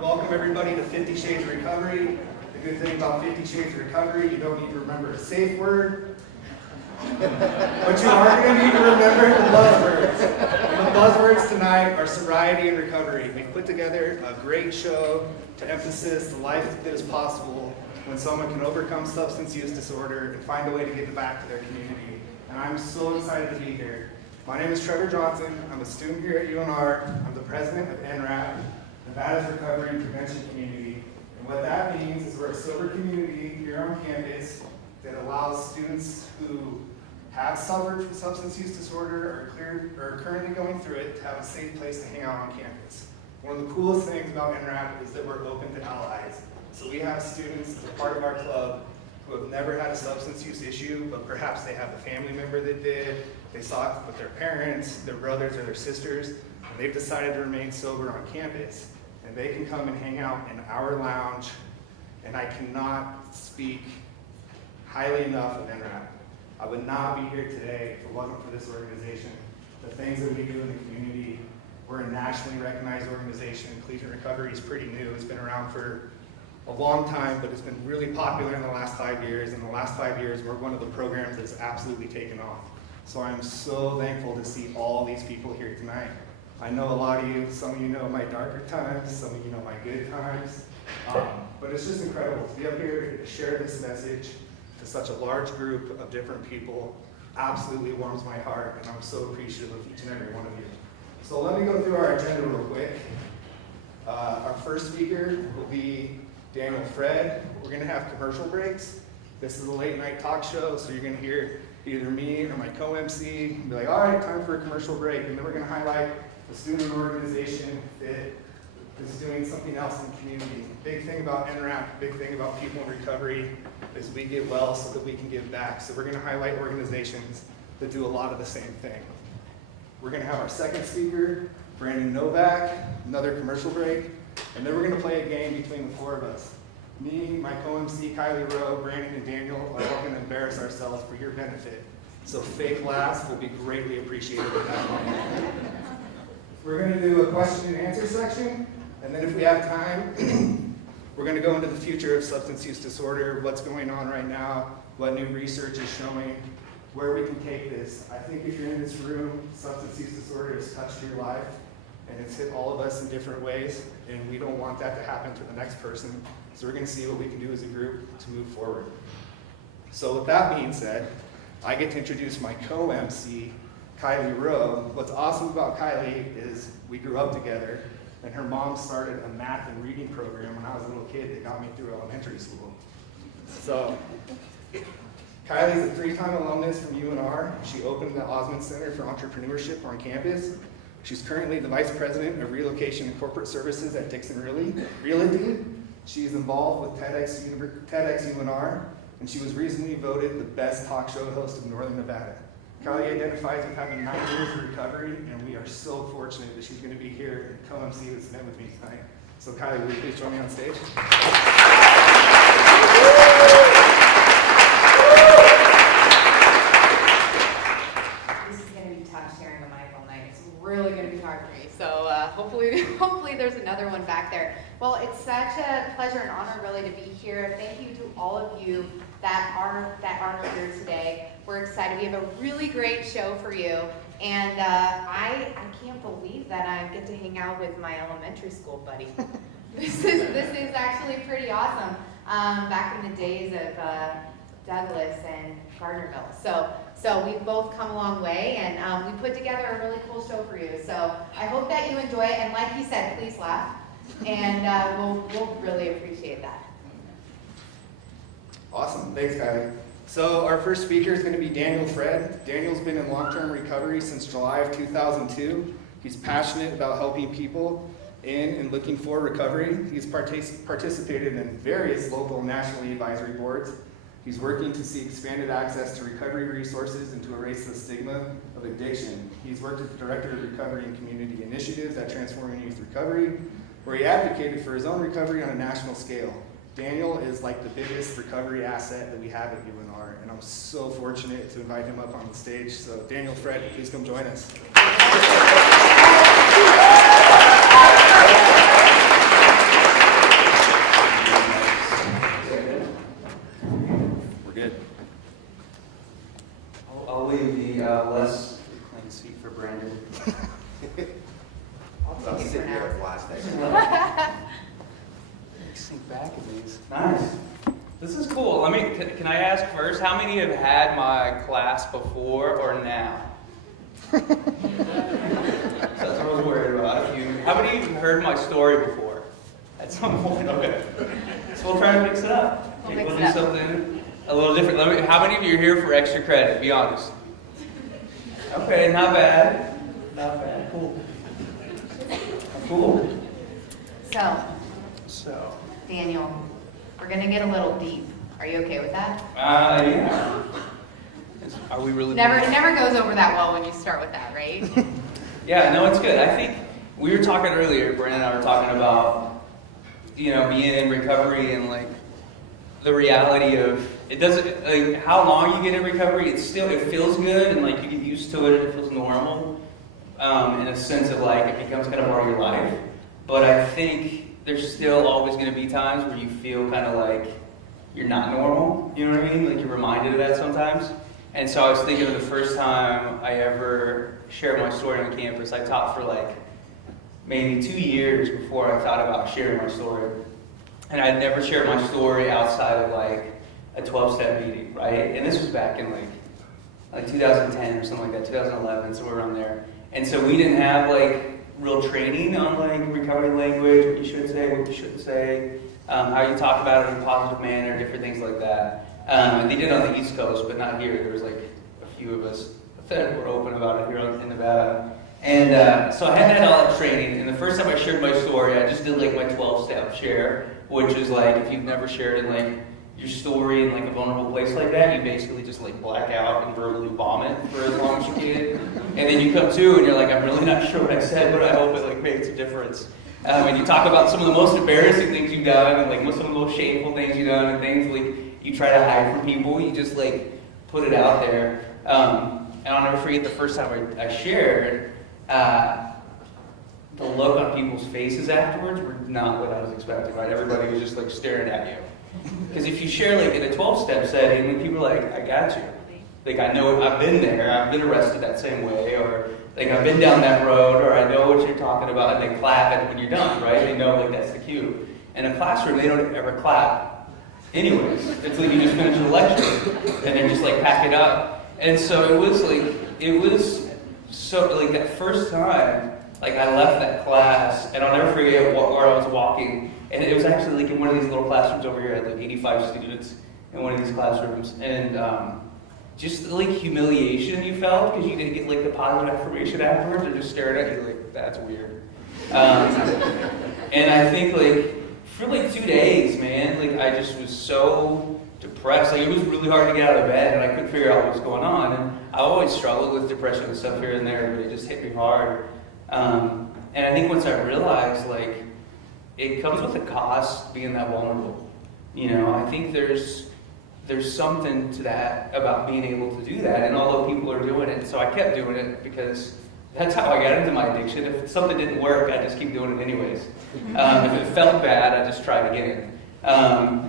Welcome everybody to 50 Shades of Recovery. The good thing about 50 Shades of Recovery, you don't need to remember a safe word. But you are going to need to remember the buzzwords. And the buzzwords tonight are sobriety and recovery. We've put together a great show to emphasize the life that is possible when someone can overcome substance use disorder and find a way to give back to their community. And I'm so excited to be here. My name is Trevor Johnson. I'm a student here at UNR. I'm the president of NRAP, Nevada's Recovery and Prevention Community. And what that means is we're a sober community here on campus that allows students who have suffered from substance use disorder or currently going through it to have a safe place to hang out on campus. One of the coolest things about NRAP is that we're open to allies. So we have students as a part of our club who have never had a substance use issue, but perhaps they have a family member that did, they saw it with their parents, their brothers, or their sisters, and they've decided to remain sober on campus. And they can come and hang out in our lounge, and I cannot speak highly enough of NRAP. I would not be here today if it wasn't for this organization. The things that we do in the community, we're a nationally recognized organization. Collegiate Recovery is pretty new. It's been around for a long time, but it's been really popular in the last 5 years. In the last 5 years, we're one of the programs that's absolutely taken off. So I'm so thankful to see all these people here tonight. I know a lot of you, some of you know my darker times, some of you know my good times, but it's just incredible to be up here to share this message to such a large group of different people. Absolutely warms my heart, and I'm so appreciative of each and every one of you. So let me go through our agenda real quick. Our first speaker will be Daniel Fred. We're going to have commercial breaks. This is a late night talk show, so you're going to hear either me or my co-MC be like, all right, time for a commercial break. And then we're going to highlight the student organization that is doing something else in the community. Big thing about NRAP, big thing about people in recovery is we get well so that we can give back. So we're going to highlight organizations that do a lot of the same thing. We're going to have our second speaker, Brandon Novak, another commercial break. And then we're going to play a game between the four of us. Me, my co-MC, Kylie Rowe, Brandon, and Daniel are all going to embarrass ourselves for your benefit. So fake laughs will be greatly appreciated at that point. We're going to do a question and answer section. And then if we have time, we're going to go into the future of substance use disorder, what's going on right now, what new research is showing, where we can take this. I think if you're in this room, substance use disorder has touched your life. And it's hit all of us in different ways, and we don't want that to happen to the next person. So we're going to see what we can do as a group to move forward. So with that being said, I get to introduce my co-MC, Kylie Rowe. What's awesome about Kylie is we grew up together, and her mom started a math and reading program when I was a little kid that got me through elementary school. So Kylie's a 3-time alumnus from UNR. She opened the Osmond Center for Entrepreneurship on campus. She's currently the Vice President of Relocation and Corporate Services at Dixon Realty. She's involved with TEDx UNR, and she was recently voted the best talk show host of Northern Nevada. Kylie identifies with having 9 years of recovery, and we are so fortunate that she's going to be here and co-MC this event with me tonight. So Kylie, will you please join me on stage? Really going to be hard for me. So hopefully there's another one back there. Well, it's such a pleasure and honor really to be here. Thank you to all of you that are here today. We're excited. We have a really great show for you. And I can't believe that I get to hang out with my elementary school buddy. This is actually pretty awesome. Back in the days of Douglas and Gardnerville. So we've both come a long way, and we put together a really cool show for you. So I hope that you enjoy it, and like he said, please laugh, and we'll really appreciate that. Awesome, thanks Kylie. So our first speaker is going to be Daniel Fred. Daniel's been in long-term recovery since July of 2002. He's passionate about helping people in and looking for recovery. He's participated in various local and national advisory boards. He's working to see expanded access to recovery resources and to erase the stigma of addiction. He's worked as the Director of Recovery and Community Initiatives at Transforming Youth Recovery, where he advocated for his own recovery on a national scale. Daniel is like the biggest recovery asset that we have at UNR, and I'm so fortunate to invite him up on the stage. So Daniel Fred, please come join us. I'll take it for now. last day. Sink back at these. Nice. This is cool. Can I ask first, how many have had my class before or now? So that's what I was worried about. How many of you have heard my story before? At some point, okay. So we'll try to mix it up. We'll Okay, mix we'll it do up. something a little different. How many of you are here for extra credit? Be honest. Okay, not bad. Not bad. Cool. Cool. So, Daniel, we're gonna get a little deep. Are you okay with that? Yeah. Are we really? It never goes over that well when you start with that, right? Yeah, no, it's good. I think we were talking earlier, Brandon and I were talking about, being in recovery and like the reality of it doesn't, like how long you get in recovery, it feels good and like you get used to it and it feels normal, in a sense of like it becomes kind of part of your life. But I think there's still always going to be times where you feel kind of like you're not normal, you know what I mean? Like you're reminded of that sometimes. And so I was thinking of the first time I ever shared my story on campus. I taught for like maybe 2 years before I thought about sharing my story. And I'd never shared my story outside of like a 12-step meeting, right? And this was back in like 2010 or something like that, 2011, somewhere around there. And so we didn't have like real training on like recovery language, what you should say, what you shouldn't say, how you talk about it in a positive manner, different things like that. And they did on the East Coast, but not here. There was like a few of us that were open about it here in Nevada. And so I hadn't had all that training. And the first time I shared my story, I just did like my 12-step share, which is like if you've never shared in like your story in like a vulnerable place like that, you basically just like black out and verbally vomit for as long as you can. And then you come to and you're like, I'm really not sure what I said, but I hope it like makes a difference. And you talk about some of the most embarrassing things you've done and like some of the most shameful things you've done and things like you try to hide from people. You just like put it out there. And I'll never forget the first time I shared, the look on people's faces afterwards were not what I was expecting, right? Everybody was just like staring at you. Because if you share like in a 12-step setting, when people are like, I got you. Like I know I've been there, I've been arrested that same way, or like I've been down that road, or I know what you're talking about, and they clap and when you're done, right? They know like that's the cue. In a classroom, they don't ever clap. Anyways, it's like you just finished a lecture, and they're just like pack it up. And so it was so like that first time, like I left that class, and I'll never forget where I was walking, and it was actually like in one of these little classrooms over here. I had like 85 students in one of these classrooms, and just like humiliation you felt because you didn't get like the positive affirmation afterwards. They're just staring at you like, that's weird. And I think like for like 2 days, man, like I just was so depressed. Like it was really hard to get out of bed, and I couldn't figure out what was going on. And I always struggled with depression and stuff here and there, but it just hit me hard. And I think once I realized like it comes with a cost being that vulnerable. I think there's something to that about being able to do that, and although people are doing it, so I kept doing it because that's how I got into my addiction. If something didn't work, I just keep doing it anyways. If it felt bad, I just tried again.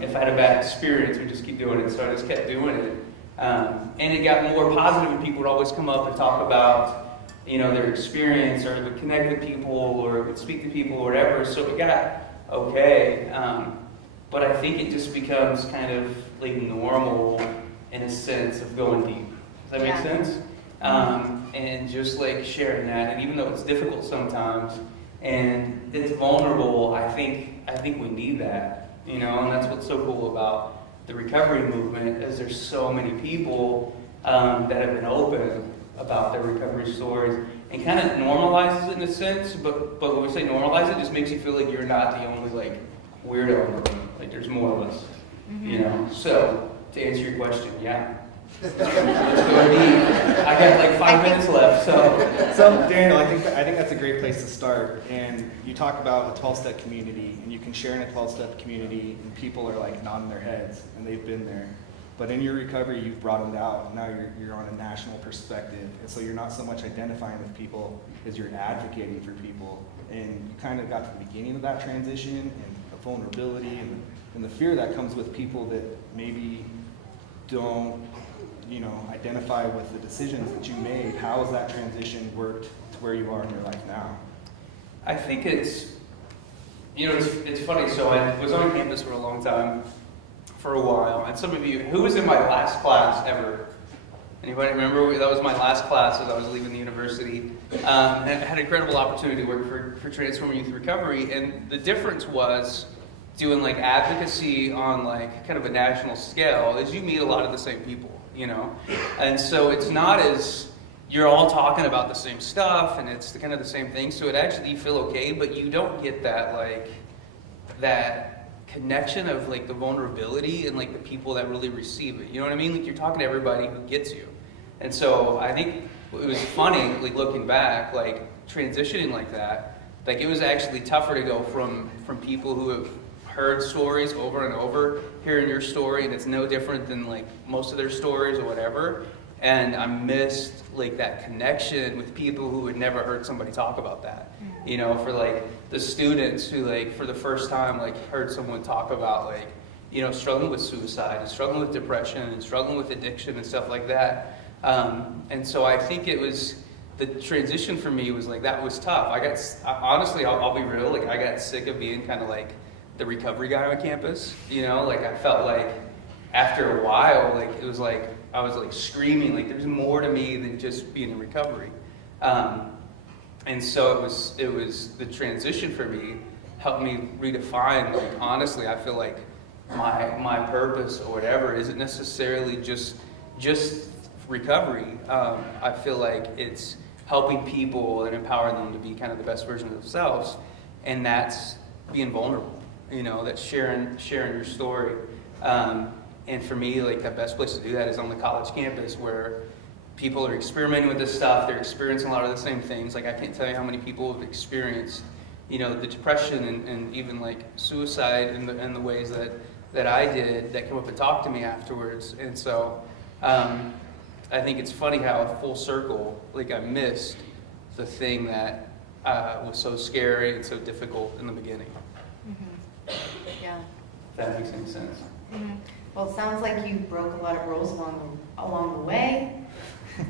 If I had a bad experience, we just keep doing it, so I just kept doing it. And it got more positive, and people would always come up and talk about their experience, or would connect with people, or would speak to people, or whatever, so it got okay. But I think it just becomes kind of like normal in a sense of going deep. Does that make sense? And just like sharing that, and even though it's difficult sometimes and it's vulnerable, I think we need that, and that's what's so cool about the recovery movement is there's so many people that have been open about their recovery stories and kind of normalizes it in a sense, but when we say normalize it, just makes you feel like you're not the only like weirdo in the room. Like there's more of us, So to answer your question, yeah. Let's go deep. I got like 5 minutes left, So Daniel, I think that's a great place to start. And you talk about a 12-step community, and you can share in a 12-step community, and people are like nodding their heads, and they've been there. But in your recovery, you've broadened out. Now you're on a national perspective, and so you're not so much identifying with people as you're advocating for people. And you kind of got to the beginning of that transition, and the vulnerability and the fear that comes with people that maybe don't identify with the decisions that you made. How has that transition worked to where you are in your life now? I think it's, it's funny. So I was on campus for a long time, for a while. And some of you, who was in my last class ever? Anybody remember? That was my last class as I was leaving the university. And I had an incredible opportunity to work for Transform Youth Recovery. And the difference was doing like advocacy on like kind of a national scale is you meet a lot of the same people, And so it's not as, you're all talking about the same stuff and it's kind of the same thing. So it actually, you feel okay, but you don't get that like, that connection of like the vulnerability and like the people that really receive it. You know what I mean? Like you're talking to everybody who gets you. And so I think it was funny, like looking back, like transitioning like that, like it was actually tougher to go from people who have heard stories over and over, hearing your story, and it's no different than like most of their stories or whatever. And I missed like that connection with people who had never heard somebody talk about that. For like the students who like for the first time like heard someone talk about like, struggling with suicide and struggling with depression and struggling with addiction and stuff like that. And so I think it was, the transition for me was like, that was tough. Honestly, I'll be real, like I got sick of being kind of like the recovery guy on campus, like I felt like after a while, like it was like, I was like screaming, like there's more to me than just being in recovery. And so it was the transition for me helped me redefine, like honestly, I feel like my purpose or whatever isn't necessarily just recovery. I feel like it's helping people and empowering them to be kind of the best version of themselves, and that's being vulnerable. That's sharing your story. And for me, like the best place to do that is on the college campus where people are experimenting with this stuff. They're experiencing a lot of the same things. Like I can't tell you how many people have experienced, the depression and even like suicide in the ways that I did that come up and talk to me afterwards. And so I think it's funny how full circle, like I missed the thing that was so scary and so difficult in the beginning. Mm-hmm. Yeah. If that makes any sense. Mm-hmm. Well, it sounds like you broke a lot of rules along the way.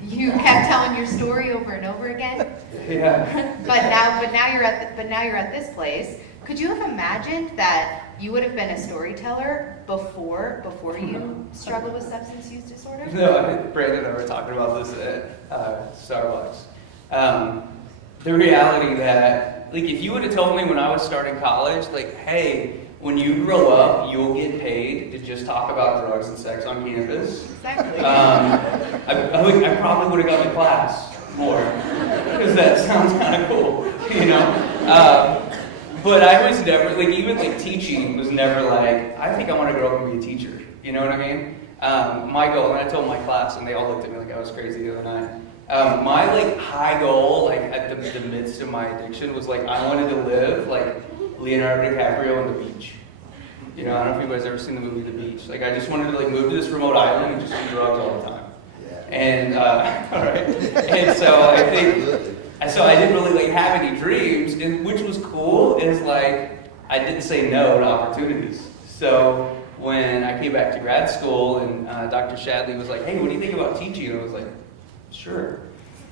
You kept telling your story over and over again. Yeah. but now you're at this place. Could you have imagined that you would have been a storyteller before you struggled with substance use disorder? No, Brandon and I were talking about this at Starbucks. The reality that, like, if you would have told me when I was starting college, like, hey, when you grow up, you'll get paid to just talk about drugs and sex on campus. Exactly. I probably would have gone to class more because that sounds kind of cool, But I was never, like, even like teaching was never like, I think I want to grow up and be a teacher. You know what I mean? My goal, and I told my class, and they all looked at me like I was crazy the other night. My like high goal, like at the midst of my addiction, was like I wanted to live like Leonardo DiCaprio on the beach. I don't know if anybody's ever seen the movie The Beach. Like I just wanted to like move to this remote island and just do drugs all the time. And all right. And so I think. So I didn't really like have any dreams, and which was cool, is like I didn't say no to opportunities. So when I came back to grad school and Dr. Shadley was like, hey, what do you think about teaching? And I was like, sure.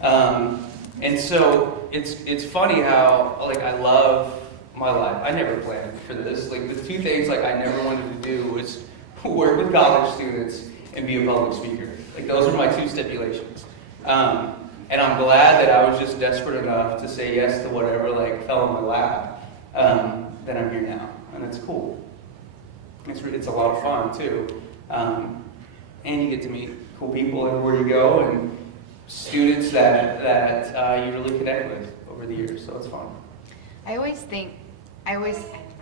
And so it's funny how like I love my life. I never planned for this. Like the two things like I never wanted to do was work with college students and be a public speaker. Like those were my two stipulations. And I'm glad that I was just desperate enough to say yes to whatever like fell in my lap. That I'm here now, and it's cool. It's a lot of fun too, and you get to meet cool people everywhere you go, and students that you really connect with over the years. So it's fun. I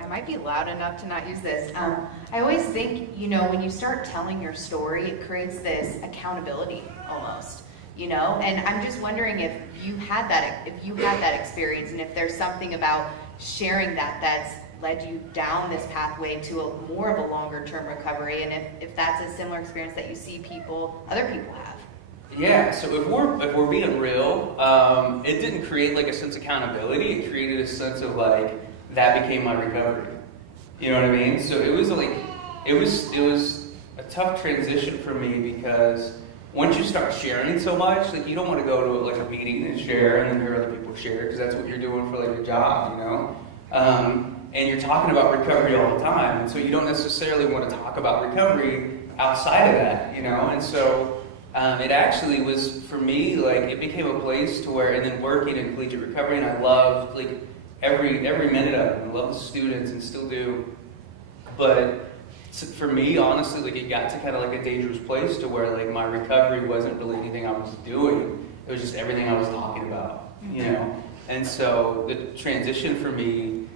might be loud enough to not use this. I always think, when you start telling your story, it creates this accountability almost. And I'm just wondering if you had that experience, and if there's something about sharing that's led you down this pathway to more of a longer term recovery, and if that's a similar experience that you see other people have. Yeah, so if we're being real, it didn't create like a sense of accountability. It created a sense of like that became my recovery. You know what I mean? So it was a tough transition for me because once you start sharing so much, like you don't want to go to like a meeting and share and then hear other people share because that's what you're doing for like a job, you know? And you're talking about recovery all the time, and so you don't necessarily want to talk about recovery outside of that, you know? And so it actually was, for me, like it became a place to where, and then working in collegiate recovery, and I loved like every minute of it. I love the students and still do. But for me, honestly, like it got to kind of like a dangerous place to where like my recovery wasn't really anything I was doing. It was just everything I was talking about, you know? And so the transition for me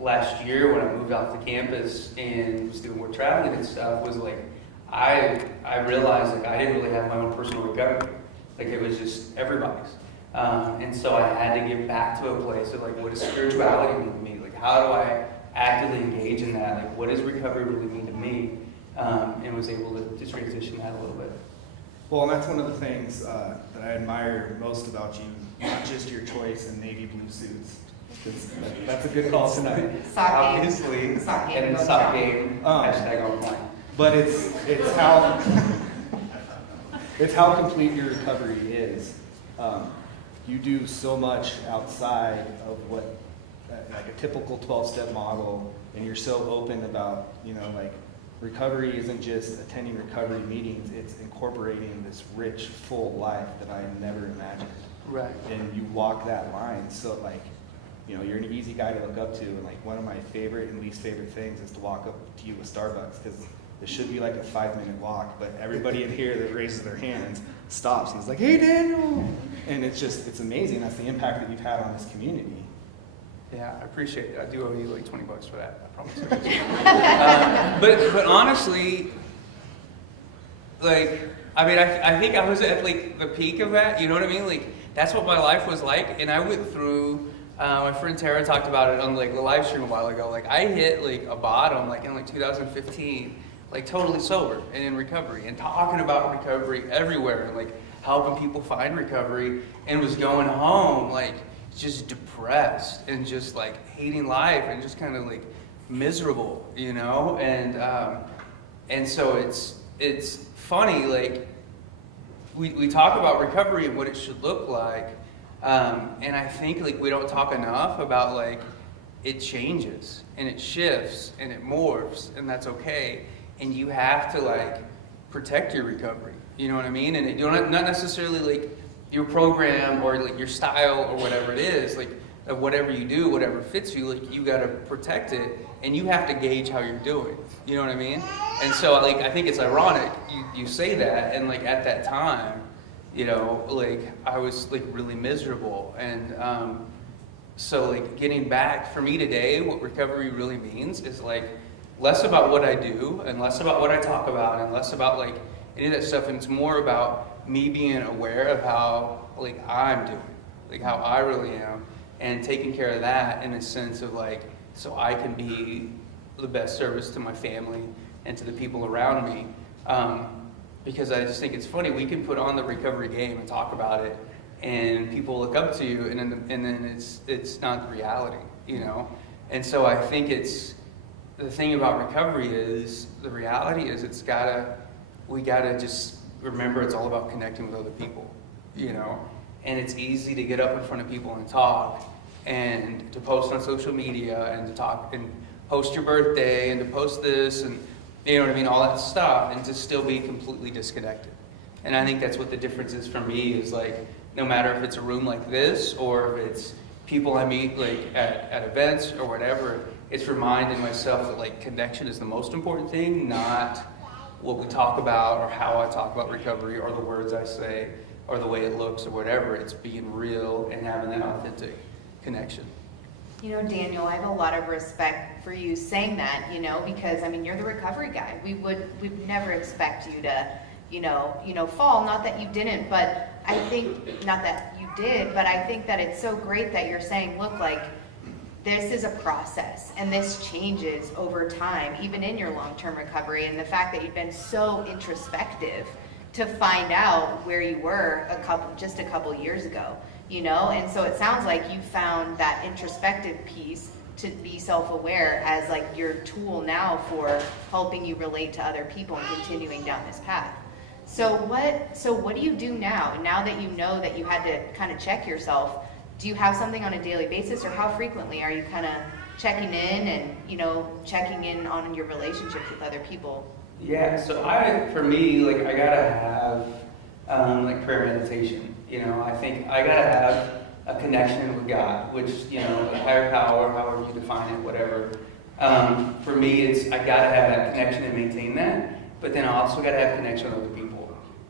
last year when I moved off the campus and was doing more traveling and stuff was like, I realized like I didn't really have my own personal recovery. Like it was just everybody's. And so I had to get back to a place of like, what does spirituality mean to me? Like how do I actively engage in that? Like what does recovery really mean to me? And was able to transition that a little bit. Well, and that's one of the things that I admire most about you, not just your choice in navy blue suits. That's a good call tonight. Obviously, Sock game. and sock game, hashtag on point. But it's how it's how complete your recovery is. You do so much outside of what like a typical 12-step model, and you're so open about, you know, like recovery isn't just attending recovery meetings, it's incorporating this rich, full life that I never imagined. Right. And you walk that line, so like, you know, you're an easy guy to look up to, and like one of my favorite and least favorite things is to walk up to you with Starbucks, because it should be like a 5-minute walk, but everybody in here that raises their hands stops and is like, hey Daniel! And it's amazing. That's the impact that you've had on this community. Yeah, I appreciate it. I do owe you like $20 for that, I promise. But honestly, like, I mean, I think I was at like the peak of that, you know what I mean? Like, that's what my life was like, and I went through, my friend Tara talked about it on like the live stream a while ago, like I hit like a bottom like in like 2015, like totally sober and in recovery and talking about recovery everywhere and like helping people find recovery, and was going home like just depressed and just like hating life and just kind of like miserable, you know? And so it's funny, like we talk about recovery and what it should look like, and I think like we don't talk enough about like it changes and it shifts and it morphs, and that's okay, and you have to like protect your recovery, you know what I mean? And you don't, not necessarily like your program or like your style or whatever it is, like whatever you do, whatever fits you, like you gotta protect it, and you have to gauge how you're doing, you know what I mean? And so like I think it's ironic you say that, and like at that time, you know, like I was like really miserable, and so like getting back for me today, what recovery really means is like less about what I do and less about what I talk about and less about like any of that stuff, and it's more about me being aware of how like I'm doing, like how I really am, and taking care of that in a sense of like, so I can be the best service to my family and to the people around me. Because I just think it's funny, we can put on the recovery game and talk about it, and people look up to you, and then it's not the reality, you know? And so I think it's, the thing about recovery is, the reality is we gotta just remember it's all about connecting with other people, you know? And it's easy to get up in front of people and talk, and to post on social media, and to talk, and post your birthday, and to post this, and you know what I mean, all that stuff, and to still be completely disconnected. And I think that's what the difference is for me, is like, no matter if it's a room like this, or if it's people I meet like at events or whatever, it's reminding myself that like connection is the most important thing, not what we talk about or how I talk about recovery or the words I say or the way it looks or whatever. It's being real and having that authentic connection. You know, Daniel, I have a lot of respect for you saying that, you know, because I mean, you're the recovery guy. We'd never expect you to, you know, fall. Not that you didn't, but I think, not that you did, but I think that it's so great that you're saying, look, like, this is a process, and this changes over time, even in your long-term recovery, and the fact that you've been so introspective to find out where you were just a couple years ago, you know? And so it sounds like you found that introspective piece to be self-aware as like your tool now for helping you relate to other people and continuing down this path. So what do you do now? Now that you know that you had to kind of check yourself, do you have something on a daily basis, or how frequently are you kind of checking in and, checking in on your relationships with other people? Yeah, so for me, like, I gotta have, like, prayer meditation. I think I gotta have a connection with God, which, a higher power, however you define it, whatever. For me, I gotta have that connection and maintain that, but then I also gotta have connection with other people.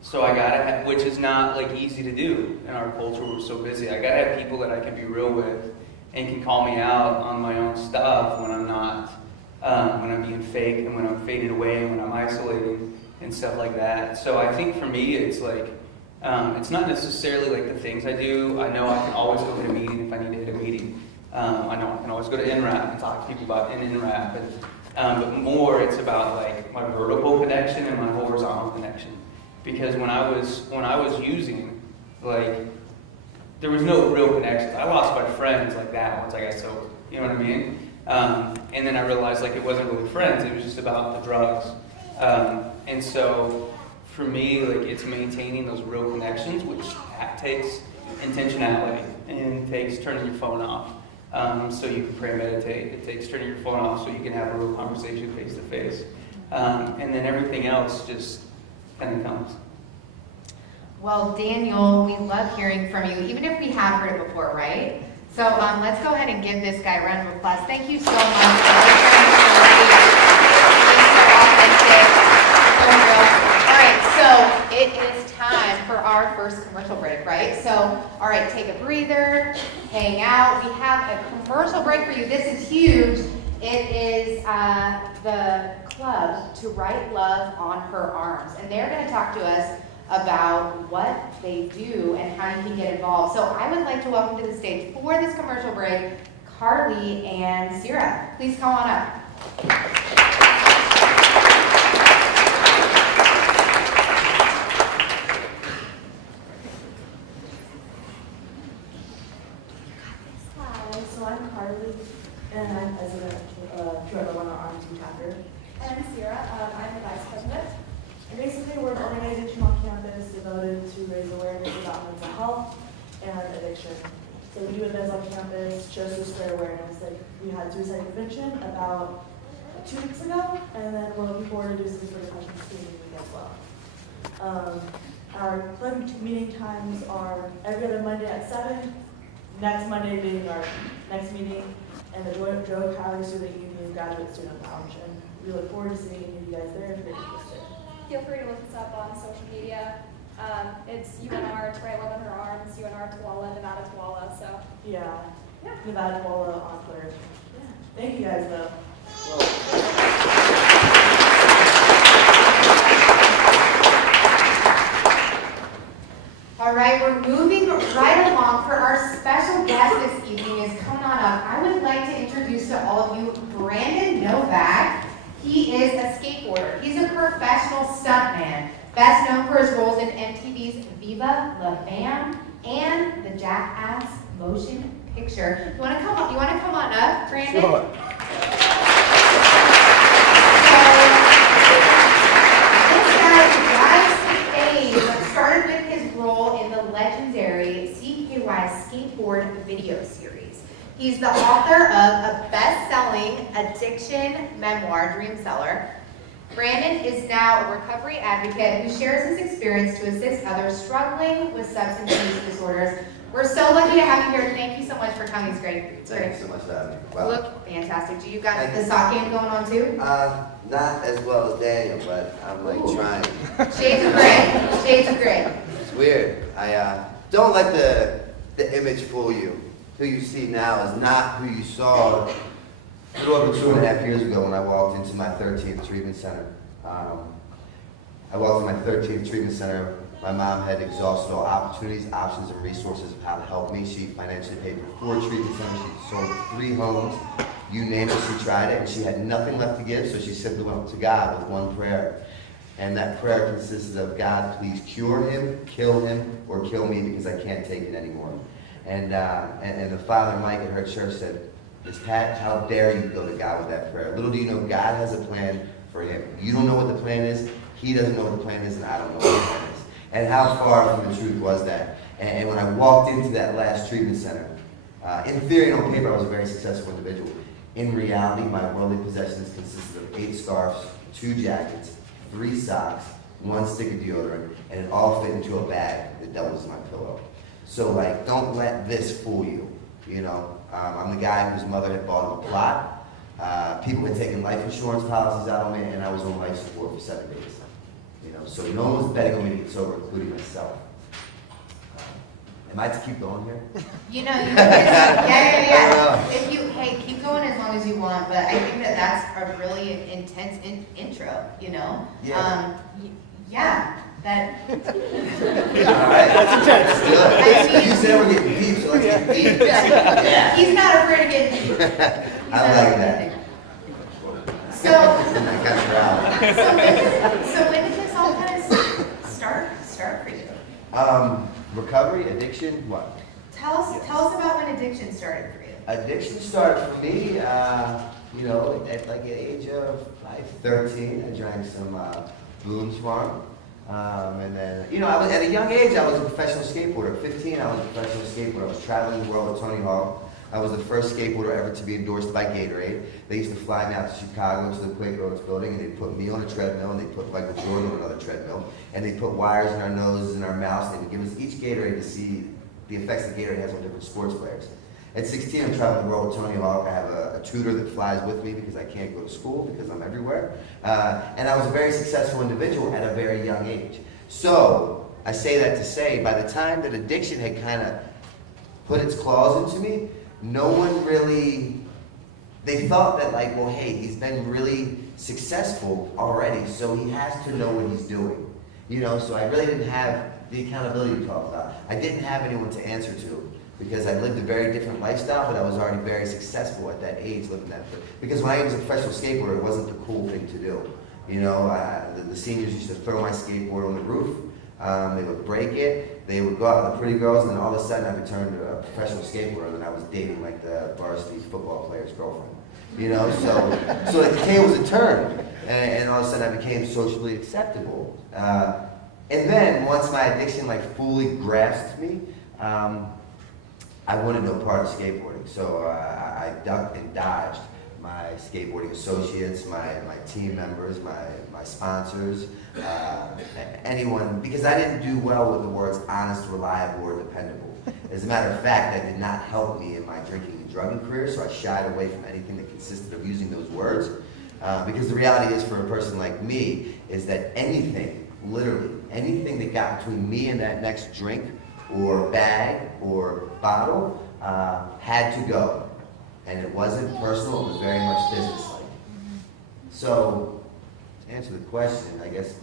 So I gotta have, which is not, like, easy to do in our culture, we're so busy. I gotta have people that I can be real with and can call me out on my own stuff when I'm not, when I'm being fake and when I'm fading away and when I'm isolating and stuff like that. So I think for me, it's like, it's not necessarily like the things I do. I know I can always go to a meeting if I need to hit a meeting. I know I can always go to NRAP and talk to people about NRAP. But more, it's about like my vertical connection and my horizontal connection. Because when I was using, like, there was no real connection. I lost my friends like that once I got sober. You know what I mean? And then I realized, like, it wasn't really friends. It was just about the drugs. And so for me, like, it's maintaining those real connections, which takes intentionality and takes turning your phone off so you can pray and meditate. It takes turning your phone off so you can have a real conversation face to face. And then everything else just kind of comes. Well, Daniel, we love hearing from you, even if we have heard it before, right? So let's go ahead and give this guy a round of applause. Thank you so much for being so authentic, so real. All right, so it is time for our first commercial break, right? So, all right, take a breather, hang out. We have a commercial break for you. This is huge. It is the club To Write Love on Her Arms, and they're going to talk to us about what they do and how you can get involved. So I would like to welcome to the stage for this commercial break, Carly and Sierra. Please come on up. Hi, so I'm Carly, and I'm president of To Write Love on Our Arms chapter. And I'm Sierra. I'm the vice president. And basically, we're an organization on campus devoted to raise awareness about mental health and addiction. So we do events on campus just to spread awareness. Like, we had suicide prevention about 2 weeks ago, and then we're looking forward to do something for depression screening week as well. Our club meeting times are every other Monday at 7, next Monday being our next meeting, and the Joe Crowley Student Union Graduate Student Lounge. And we look forward to seeing any of you guys there if you're interested. Feel free to look us up on social media. It's UNR, To Write Love on Her Arms, UNR Tuala, Nevada Tuala. So Yeah. Nevada Tuala on Twitter. Yeah. Thank you guys though. All right, we're moving right along. For our special guest this evening is coming on up. I would like to introduce to all of you Brandon Novak. He is a skateboarder. He's a professional stuntman, best known for his roles in MTV's Viva La Bam and the Jackass motion picture. You want to come on up, Brandon? Sure. This guy's rise to fame started with his role in the legendary CKY skateboard video series. He's the author of a best-selling addiction memoir, Dream Seller. Brandon is now a recovery advocate who shares his experience to assist others struggling with substance use disorders. We're so lucky to have you here. Thank you so much for coming. It's great. Thank you so much for having me. You Wow. look fantastic. Do you got Thank the you. sock game going on too? Not as well as Daniel, but I'm like Ooh. trying. Shades of gray. Shades of gray. It's weird. I don't let the image fool you. Who you see now is not who you saw a little over 2.5 years ago when I walked into my 13th treatment center. I walked into my 13th treatment center. My mom had exhausted all opportunities, options, and resources of how to help me. She financially paid for 4 treatment centers. She sold 3 homes. You name it, she tried it, and she had nothing left to give, so she simply went to God with one prayer. And that prayer consisted of, God, please cure him, or kill me because I can't take it anymore. And the Father Mike at her church said, Miss Pat, how dare you go to God with that prayer? Little do you know, God has a plan for him. You don't know what the plan is. He doesn't know what the plan is, and I don't know what the plan is. And how far from the truth was that? And when I walked into that last treatment center, in theory and on paper, I was a very successful individual. In reality, my worldly possessions consisted of 8 scarves, 2 jackets, 3 socks, 1 stick of deodorant, and it all fit into a bag that doubles as my pillow. So like, don't let this fool you, you know? I'm the guy whose mother had bought him a plot. People had taken life insurance policies out on me, and I was on life support for 7 days. You know, so no one was betting on me to get sober, including myself. Am I to keep going here? You know, yeah. If you, hey, keep going as long as you want, but I think that that's a really intense intro, you know? Yeah. Yeah, that, All right. That's intense. I mean- You said we're getting deep, so let's get deep. Yeah. he's not afraid of getting deep. I like that. So, I got proud. so when did this all kind of start for you? Recovery, addiction, what? Tell us about when addiction started for you. Addiction started for me, you know, at like the age of like 13, I drank some Boone's Farm. And then, you know, I was, at a young age, I was a professional skateboarder. At 15, I was a professional skateboarder. I was traveling the world with Tony Hawk. I was the first skateboarder ever to be endorsed by Gatorade. They used to fly me out to Chicago to the Quaker Oats building, and they'd put me on a treadmill, and they'd put Michael Jordan on another treadmill, and they'd put wires in our noses and our mouths, and they would give us each Gatorade to see the effects that Gatorade has on different sports players. At 16, I'm traveling the world with Tony Hawk. I have a tutor that flies with me because I can't go to school because I'm everywhere. And I was a very successful individual at a very young age. So, I say that to say, by the time that addiction had kind of put its claws into me, no one really, they thought that like, well, hey, he's been really successful already, so he has to know what he's doing. You know, so I really didn't have the accountability you talked about. I didn't have anyone to answer to because I lived a very different lifestyle, but I was already very successful at that age living that. Because when I was a professional skateboarder, it wasn't the cool thing to do. You know, the seniors used to throw my skateboard on the roof. They would break it. They would go out with the pretty girls, and then all of a sudden I returned to a professional skateboarder, and I was dating like the varsity football player's girlfriend. You know, so like the tables had turned, and all of a sudden I became socially acceptable. And then once my addiction like fully grasped me, I wanted no part of skateboarding. So I ducked and dodged my skateboarding associates, my team members, my sponsors, anyone, because I didn't do well with the words honest, reliable, or dependable. As a matter of fact, that did not help me in my drinking and drugging career, so I shied away from anything that consisted of using those words. Because the reality is for a person like me, is that anything, literally, anything that got between me and that next drink, or bag, or bottle, had to go. And it wasn't personal, it was very much business-like. So, to answer the question, I guess,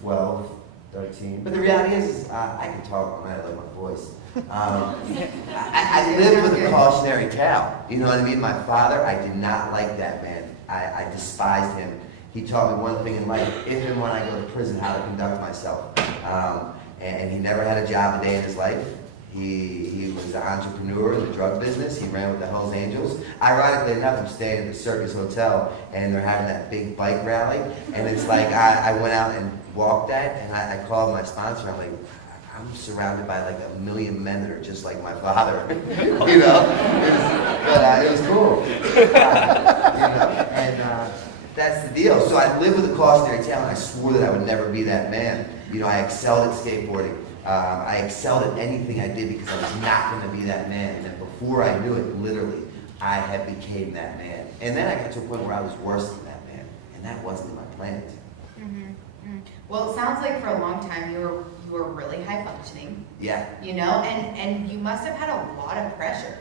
12, 13. But the reality is I can talk all night, I love my voice. I lived with a cautionary tale. You know what I mean? My father, I did not like that man. I despised him. He taught me one thing in life, if and when I go to prison, how to conduct myself. And he never had a job a day in his life. He was an entrepreneur in the drug business. He ran with the Hells Angels. Ironically enough, I'm staying at the Circus Hotel, and they're having that big bike rally. And it's like, I went out and walked that, and I called my sponsor. I'm like, I'm surrounded by like a million men that are just like my father. You know? But it was cool. And that's the deal. So I lived with a cautionary tale, and I swore that I would never be that man. I excelled at skateboarding. I excelled at anything I did because I was not going to be that man. And then before I knew it, literally, I had became that man. And then I got to a point where I was worse than that man. And that wasn't in my plans. Well, it sounds like for a long time you were really high functioning. Yeah. And you must have had a lot of pressure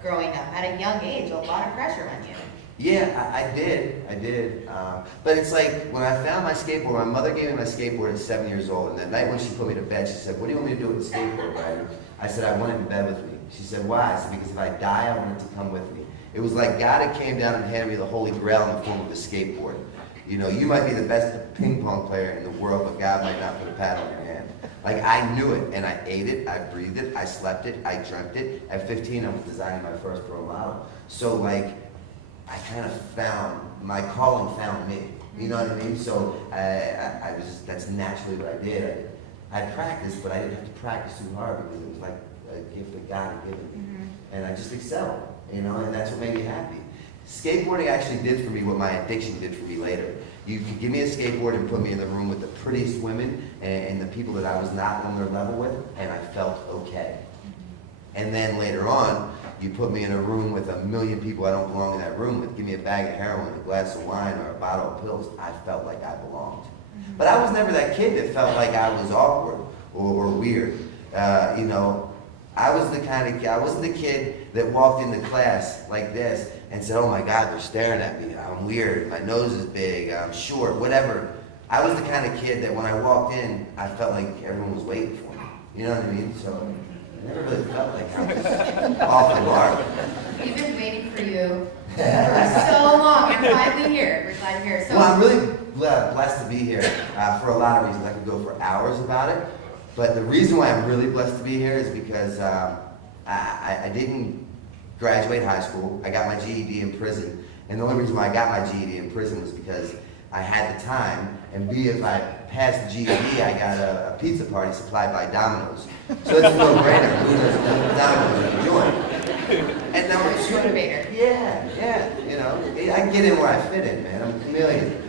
growing up. At a young age, a lot of pressure on you. Yeah, I did. But it's like, when I found my skateboard, my mother gave me my skateboard at 7 years old, and that night when she put me to bed, she said, "What do you want me to do with the skateboard, Brian?" I said, "I want it in bed with me." She said, "Why?" I said, "Because if I die, I want it to come with me." It was like God had came down and handed me the Holy Grail in the form of a skateboard. You might be the best ping pong player in the world, but God might not put a pad on your hand. Like, I knew it, and I ate it, I breathed it, I slept it, I dreamt it. At 15, I was designing my first pro model. So, like, I kind of found, my calling found me. You know what I mean? So I was just, that's naturally what I did. I practiced, but I didn't have to practice too hard because it was like a gift that God had given me. And I just excelled, you know, and that's what made me happy. Skateboarding actually did for me what my addiction did for me later. You could give me a skateboard and put me in the room with the prettiest women and the people that I was not on their level with, and I felt okay. And then later on, you put me in a room with a million people I don't belong in that room with, give me a bag of heroin, a glass of wine, or a bottle of pills, I felt like I belonged. But I was never that kid that felt like I was awkward or weird. You know, I was the kind of kid, I wasn't the kid that walked into class like this and said, oh my God, they're staring at me, I'm weird, my nose is big, I'm short, whatever. I was the kind of kid that when I walked in, I felt like everyone was waiting for me. You know what I mean? So I never really felt like I was off the mark. We've been waiting for you for so long. You're finally here. We're glad you're here. So, Well, I'm really blessed to be here for a lot of reasons. I could go for hours about it. But the reason why I'm really blessed to be here is because I didn't graduate high school. I got my GED in prison. And the only reason why I got my GED in prison was because I had the time. And B, if I passed the GED, I got a pizza party supplied by Domino's. So it's a no-brainer. Who doesn't Domino's enjoy? And number two, motivator. yeah, you know, I get in where I fit in, man. I'm a chameleon.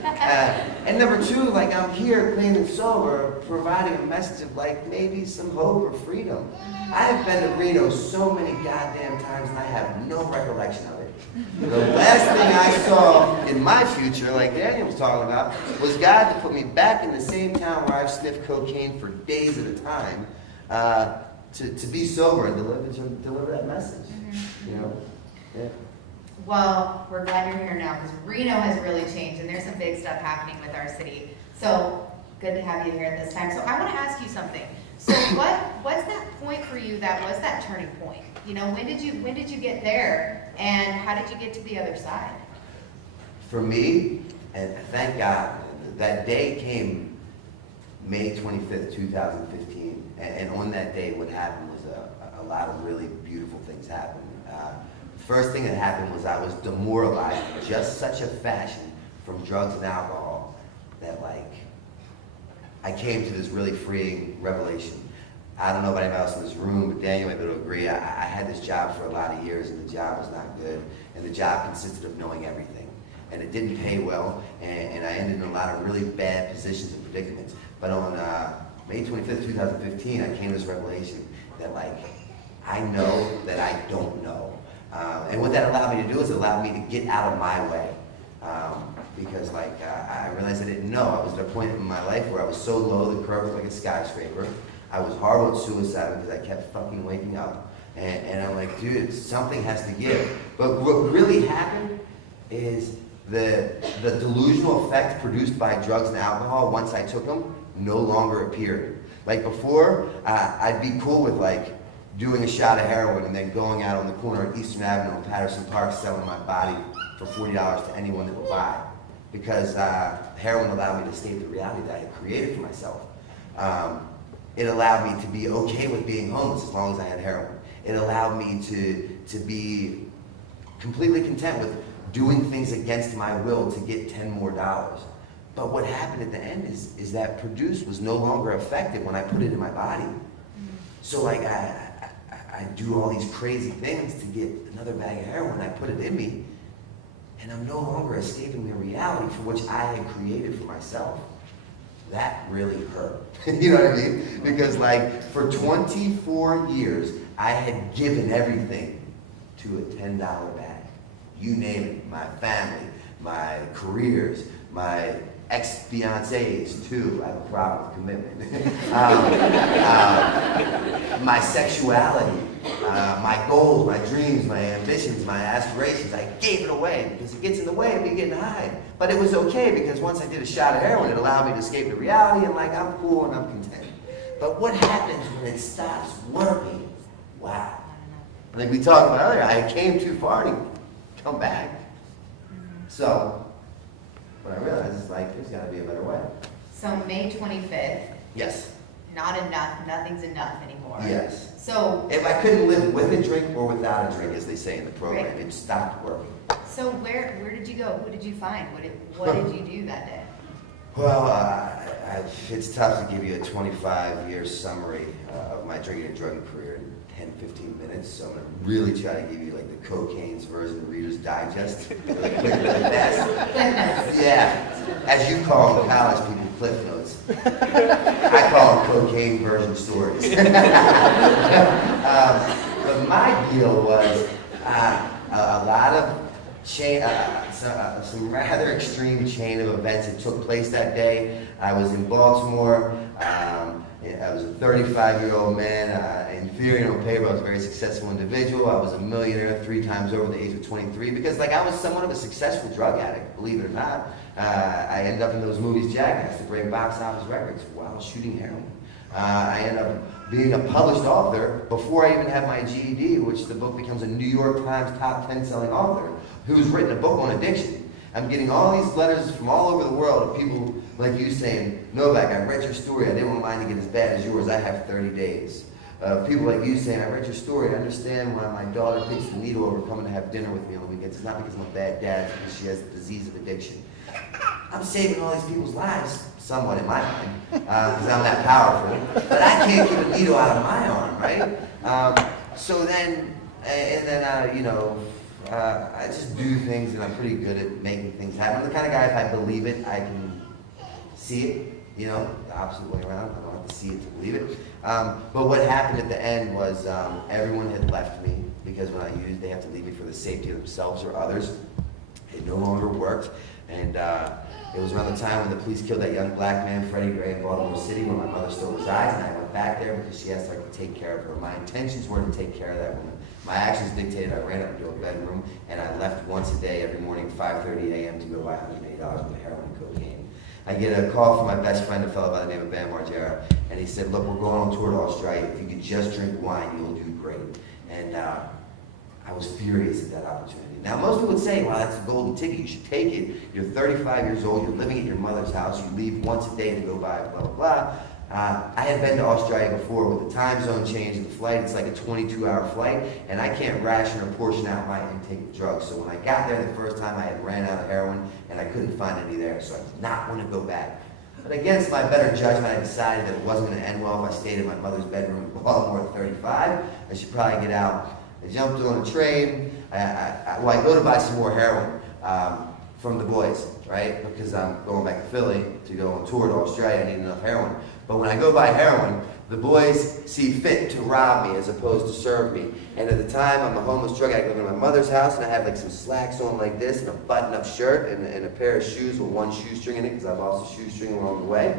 And number two, like I'm here clean and sober, providing a message of like maybe some hope or freedom. I have been to Reno so many goddamn times and I have no recollection of it. The last thing I saw in my future, like Daniel was talking about, was God to put me back in the same town where I've sniffed cocaine for days at a time, to be sober and deliver that message. You know? Yeah. well, we're glad you're here now because Reno has really changed and there's some big stuff happening with our city. So good to have you here at this time. So I want to ask you something. So what's that point for you that was that turning point? You know, when did you get there and how did you get to the other side? For me, and thank God, that day came May 25th, 2015. And on that day, what happened was a lot of really beautiful things happened. First thing that happened was I was demoralized in just such a fashion from drugs and alcohol that like, I came to this really freeing revelation. I don't know about anybody else in this room, but Daniel might be able to agree. I had this job for a lot of years and the job was not good. And the job consisted of knowing everything. And it didn't pay well, and I ended in a lot of really bad positions and predicaments. But on May 25th, 2015, I came to this revelation that like, I know that I don't know. And what that allowed me to do is it allowed me to get out of my way. Because like, I realized I didn't know. I was at a point in my life where I was so low, the curve was like a skyscraper. I was horrible at suicide because I kept fucking waking up. And I'm like, dude, something has to give. But what really happened is the delusional effect produced by drugs and alcohol, once I took them, no longer appeared. Like before, I'd be cool with like doing a shot of heroin and then going out on the corner of Eastern Avenue and Patterson Park selling my body for $40 to anyone that would buy. Because heroin allowed me to escape the reality that I had created for myself. It allowed me to be okay with being homeless as long as I had heroin. It allowed me to be completely content with doing things against my will to get $10 more. But what happened at the end is that produce was no longer effective when I put it in my body. So like I do all these crazy things to get another bag of heroin, I put it in me, and I'm no longer escaping the reality for which I had created for myself. That really hurt. You know what I mean? Because like for 24 years, I had given everything to a $10 bag. You name it, my family, my careers, my ex-fiancés too. I have a problem with commitment. My sexuality, my goals, my dreams, my ambitions, my aspirations. I gave it away because it gets in the way of me getting high. But it was okay because once I did a shot of heroin, it allowed me to escape the reality and like I'm cool and I'm content. But what happens when it stops working? Wow. Like we talked about earlier, I came too far to come back. So what I realized is like, there's gotta be a better way. So May 25th, Yes. not enough, nothing's enough anymore. Yes. So, If I couldn't live with a drink or without a drink, as they say in the program, Right. it stopped working. So where did you go? Who did you find? What did you do that day? Well, it's tough to give you a 25-year summary of my drinking and drug career in 10, 15 minutes, so I'm going to really try to give you like the cocaine's version of Reader's Digest. Really quick, really fast. Yeah, as you call the college people, Cliff Notes. I call them cocaine version stories. But my deal was a lot of some rather extreme chain of events that took place that day. I was in Baltimore. I was a 35-year-old man, inferior on paper. I was a very successful individual. I was a millionaire 3 times over the age of 23 because, like, I was somewhat of a successful drug addict, believe it or not. I ended up in those movies, Jackass, to break box office records while shooting heroin. I ended up being a published author before I even had my GED, which the book becomes a New York Times top 10 selling author who's written a book on addiction. I'm getting all these letters from all over the world of people like you saying, Novak, I read your story. I didn't want mine to get as bad as yours. I have 30 days. People like you saying, I read your story. I understand why my daughter takes the needle over coming to have dinner with me on the weekends. It's not because I'm a bad dad, it's because she has the disease of addiction. I'm saving all these people's lives, somewhat in my mind, because I'm that powerful. But I can't keep a needle out of my arm, right? So then, I just do things, and I'm pretty good at making things happen. I'm the kind of guy, if I believe it, I can see it, the opposite way around. I don't have to see it to believe it. But what happened at the end was everyone had left me, because when I used, they have to leave me for the safety of themselves or others. It no longer worked. And it was around the time when the police killed that young black man, Freddie Gray, in Baltimore City, where my mother still resides, and I went back there because she asked if I could take care of her. My intentions were to take care of that woman. My actions dictated I ran up into a bedroom, and I left once a day every morning at 5:30 a.m. to go buy $180 worth of heroin and cocaine. I get a call from my best friend, a fellow by the name of Bam Margera, and he said, look, we're going on tour to Australia. If you could just drink wine, you'll do great. And I was furious at that opportunity. Now, most people would say, well, that's a golden ticket. You should take it. You're 35 years old. You're living at your mother's house. You leave once a day to go buy blah, blah, blah. I had been to Australia before with the time zone change of the flight. It's like a 22-hour flight, and I can't ration or portion out my intake of drugs. So when I got there the first time, I had ran out of heroin, and I couldn't find any there, so I did not want to go back. But against my better judgment, I decided that it wasn't going to end well if I stayed in my mother's bedroom in Baltimore at 35. I should probably get out. I jumped on a train. I go to buy some more heroin from the boys, right? Because I'm going back to Philly to go on tour to Australia. I need enough heroin. But when I go buy heroin, the boys see fit to rob me as opposed to serve me. And at the time, I'm a homeless drug addict living in my mother's house, and I have like some slacks on like this, and a button-up shirt, and a pair of shoes with one shoestring in it, because I've lost a shoestring along the way.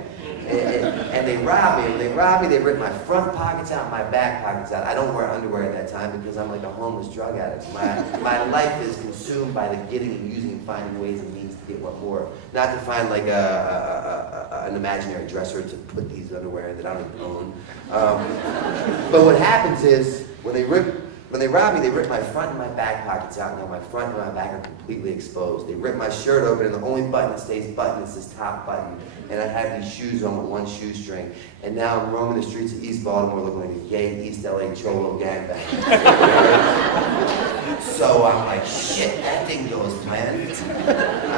And they rob me. When they rob me, they rip my front pockets out, my back pockets out. I don't wear underwear at that time because I'm like a homeless drug addict. My life is consumed by the getting and using and finding ways and means to get what more. Not to find like an imaginary dresser to put these underwear in that I don't even own. But what happens is, when they rob me, they rip my front and my back pockets out. Now my front and my back are completely exposed. They rip my shirt open, and the only button that stays buttoned is this top button. And I have these shoes on with one shoestring. And now I'm roaming the streets of East Baltimore looking like a gay East LA Cholo gangbanger. So I'm like, shit, that didn't go as planned. I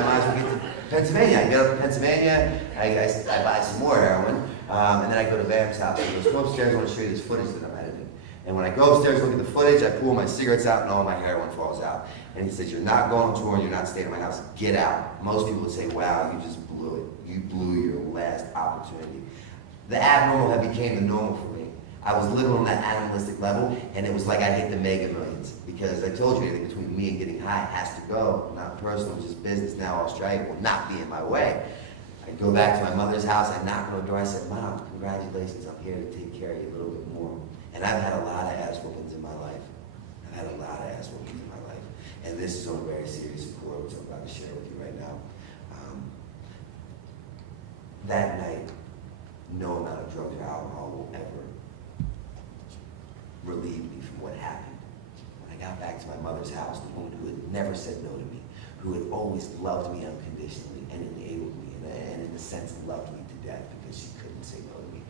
might as well get to Pennsylvania. I get up to Pennsylvania, I buy some more heroin, and then I go to Bam's house. He goes, come upstairs, I want to show you this footage that I'm editing. And when I go upstairs, look at the footage, I pull my cigarettes out and all my heroin falls out. And he says, you're not going on tour and you're not staying at my house. Get out. Most people would say, wow, you just blew it. You blew your last opportunity. The abnormal had became the normal for me. I was living on that animalistic level, and it was like I hit the mega millions. Because I told you, anything between me and getting high has to go. Not personal, just business. Now Australia will not be in my way. I go back to my mother's house, I knock on the door, I said, Mom, congratulations, I'm here to take care of you a little bit more. And I've had a lot of ass whoopings in my life. I've had a lot of ass whoopings in my life. And this is on a very serious accord, which I'm about to share with you right now. That night, no amount of drugs or alcohol will ever relieve me from what happened. When I got back to my mother's house, the woman who had never said no to me, who had always loved me unconditionally and enabled me, and in a sense loved me to death because she couldn't say no to me.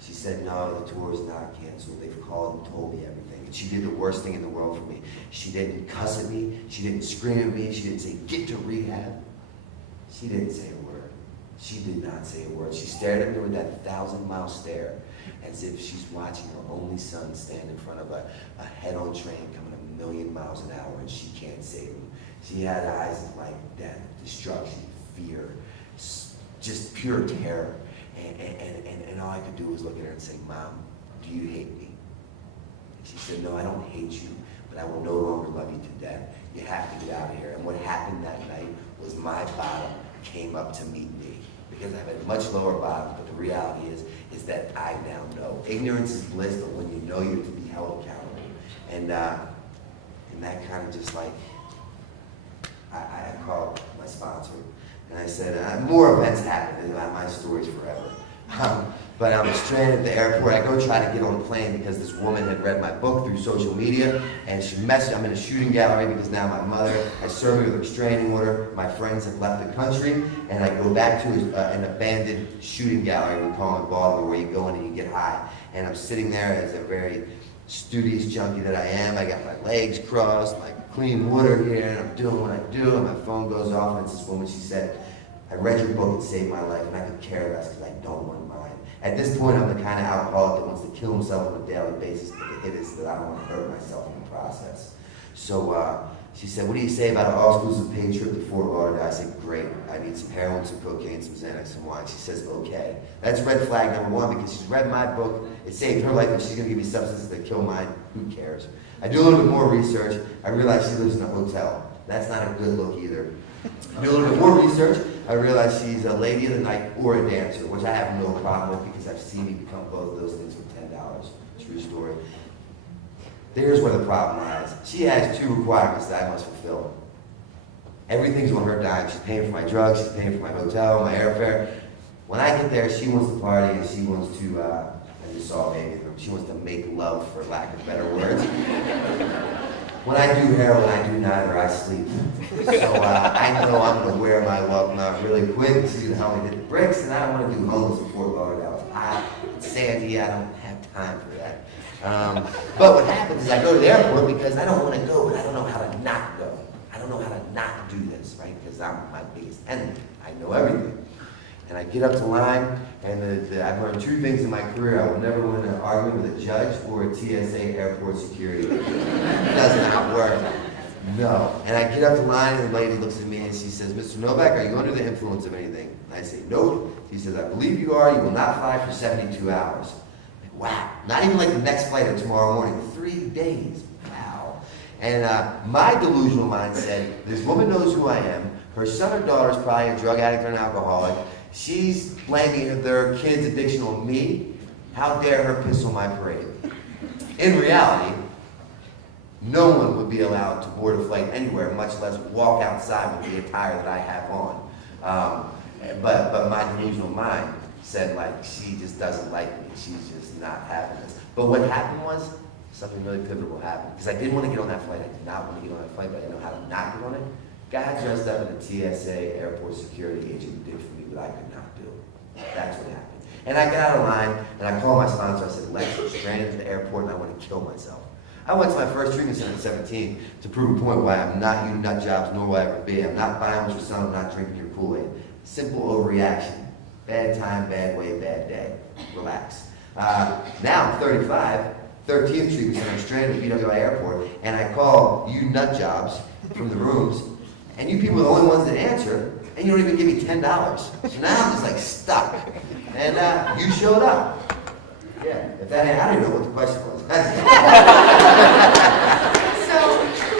She said, no, the tour is not canceled. They've called and told me everything. And she did the worst thing in the world for me. She didn't cuss at me. She didn't scream at me. She didn't say, get to rehab. She didn't say a word. She did not say a word. She stared at me with that 1,000-mile stare, as if she's watching her only son stand in front of a head-on train coming 1,000,000 miles an hour, and she can't save him. She had eyes of like death, destruction, fear, just pure terror. And all I could do was look at her and say, Mom, do you hate me? And she said, no, I don't hate you, but I will no longer love you to death. You have to get out of here. And what happened that night was my bottom came up to meet me, because I have a much lower bottom, but the reality is that I now know. Ignorance is bliss, but when you know, you're to be held accountable. And that kind of just like, I called my sponsor, and I said, more events happen, and my story's forever. But I'm stranded at the airport. I go try to get on a plane because this woman had read my book through social media, and she messaged. I'm in a shooting gallery because now my mother has served me with a restraining order. My friends have left the country, and I go back to an abandoned shooting gallery we call in Baltimore, where you go in and you get high. And I'm sitting there as a very studious junkie that I am. I got my legs crossed, like clean water here, and I'm doing what I do, and my phone goes off, and it's this woman. She said, I read your book, it saved my life, and I could care less because I don't want mine. At this point, I'm the kind of alcoholic that wants to kill himself on a daily basis, but the hit is that I don't want to hurt myself in the process. So she said, what do you say about an all-exclusive paid trip to Fort Lauderdale? I said, great. I need some heroin, some cocaine, some Xanax, some wine. She says, okay. That's red flag number one, because she's read my book, it saved her life, and she's going to give me substances that kill mine. Who cares? I do a little bit more research. I realize she lives in a hotel. That's not a good look either. I do a little bit more research. I realize she's a lady of the night or a dancer, which I have no problem with because I've seen me become both of those things for $10. True story. There's where the problem lies. She has two requirements that I must fulfill. Everything's on her dime. She's paying for my drugs, she's paying for my hotel, my airfare. When I get there, she wants to party and she wants to, I just saw a baby in the room, she wants to make love, for lack of better words. When I do heroin, I do neither, I sleep. So I know I'm going to wear my welcome out really quick. She's going to help me hit the bricks, and I don't want to do homeless in Fort Lauderdale. It's hot, it's sandy, I don't have time for that. But what happens is I go to the airport because I don't want to go, but I don't know how to not go. I don't know how to not do this, right? Because I'm my biggest enemy. I know everything. And I get up to line, and I've learned two things in my career. I will never win an argument with a judge or a TSA airport security. It does not work. No. And I get up to line, and the lady looks at me, and she says, Mr. Novak, are you under the influence of anything? And I say, nope. She says, I believe you are. You will not fly for 72 hours. Like, wow. Not even like the next flight of tomorrow morning. 3 days. Wow. And my delusional mind said, this woman knows who I am. Her son or daughter is probably a drug addict or an alcoholic. She's blaming their kid's addiction on me. How dare her piss on my parade? In reality, no one would be allowed to board a flight anywhere, much less walk outside with the attire that I have on. But my delusional mind said, like, she just doesn't like me. She's just not having this. But what happened was, something really pivotal happened. Because I didn't want to get on that flight. I did not want to get on that flight, but I didn't know how to not get on it. God dressed up in a TSA airport security agent did for me what I could not do. That's what happened. And I got out of line, and I called my sponsor. I said, Lex, I'm stranded at the airport, and I want to kill myself. I went to my first treatment center at 17 to prove a point why I'm not you nut jobs, nor will I ever be. I'm not buying what you're selling, I'm not drinking your Kool-Aid. Simple overreaction. Bad time, bad way, bad day. Relax. Now I'm 35, 13th treatment center, I'm stranded at BWI Airport, and I call you nut jobs from the rooms, and you people are the only ones that answer, and you don't even give me $10. So now I'm just like stuck. And you showed up. Yeah, if that ain't, I don't even know what the question was. So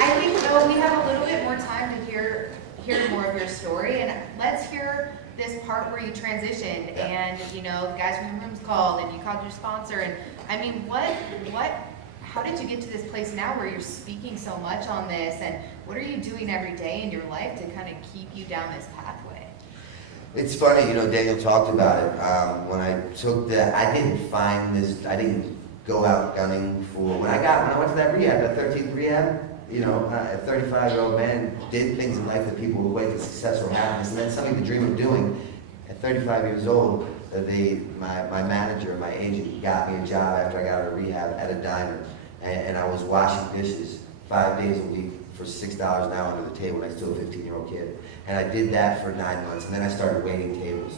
I think though we have a little bit more time to hear more of your story, and let's hear this part where you transitioned and you know the guys from the rooms called and you called your sponsor, and I mean how did you get to this place now where you're speaking so much on this, and what are you doing every day in your life to kind of keep you down this pathway? It's funny, you know, Daniel talked about it. When I took I didn't go out gunning for, when I went to that rehab, that 13th rehab, you know, a 35-year-old man did things in life that people equate to success or happiness, and then something to dream of doing. At 35 years old, my manager, my agent, got me a job after I got out of rehab at a diner, and I was washing dishes 5 days a week for $6 an hour under the table, and I still a 15-year-old kid. And I did that for 9 months, and then I started waiting tables.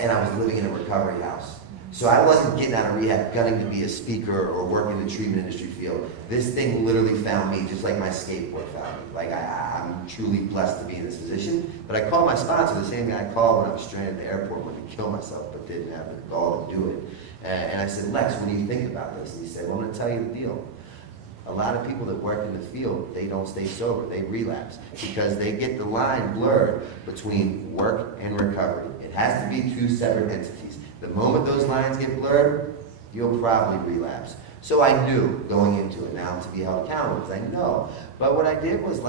And I was living in a recovery house. So I wasn't getting out of rehab gunning to be a speaker or work in the treatment industry field. This thing literally found me just like my skateboard found me. Like I'm truly blessed to be in this position. But I called my sponsor, the same guy I called when I was stranded at the airport, wanted to kill myself, but didn't have the gall to do it. And I said, Lex, what do you think about this? And he said, well, I'm going to tell you the deal. A lot of people that work in the field, they don't stay sober, they relapse because they get the line blurred between work and recovery. It has to be two separate entities. The moment those lines get blurred, you'll probably relapse. So I knew going into it. Now I'm to be held accountable because I know. But what I did was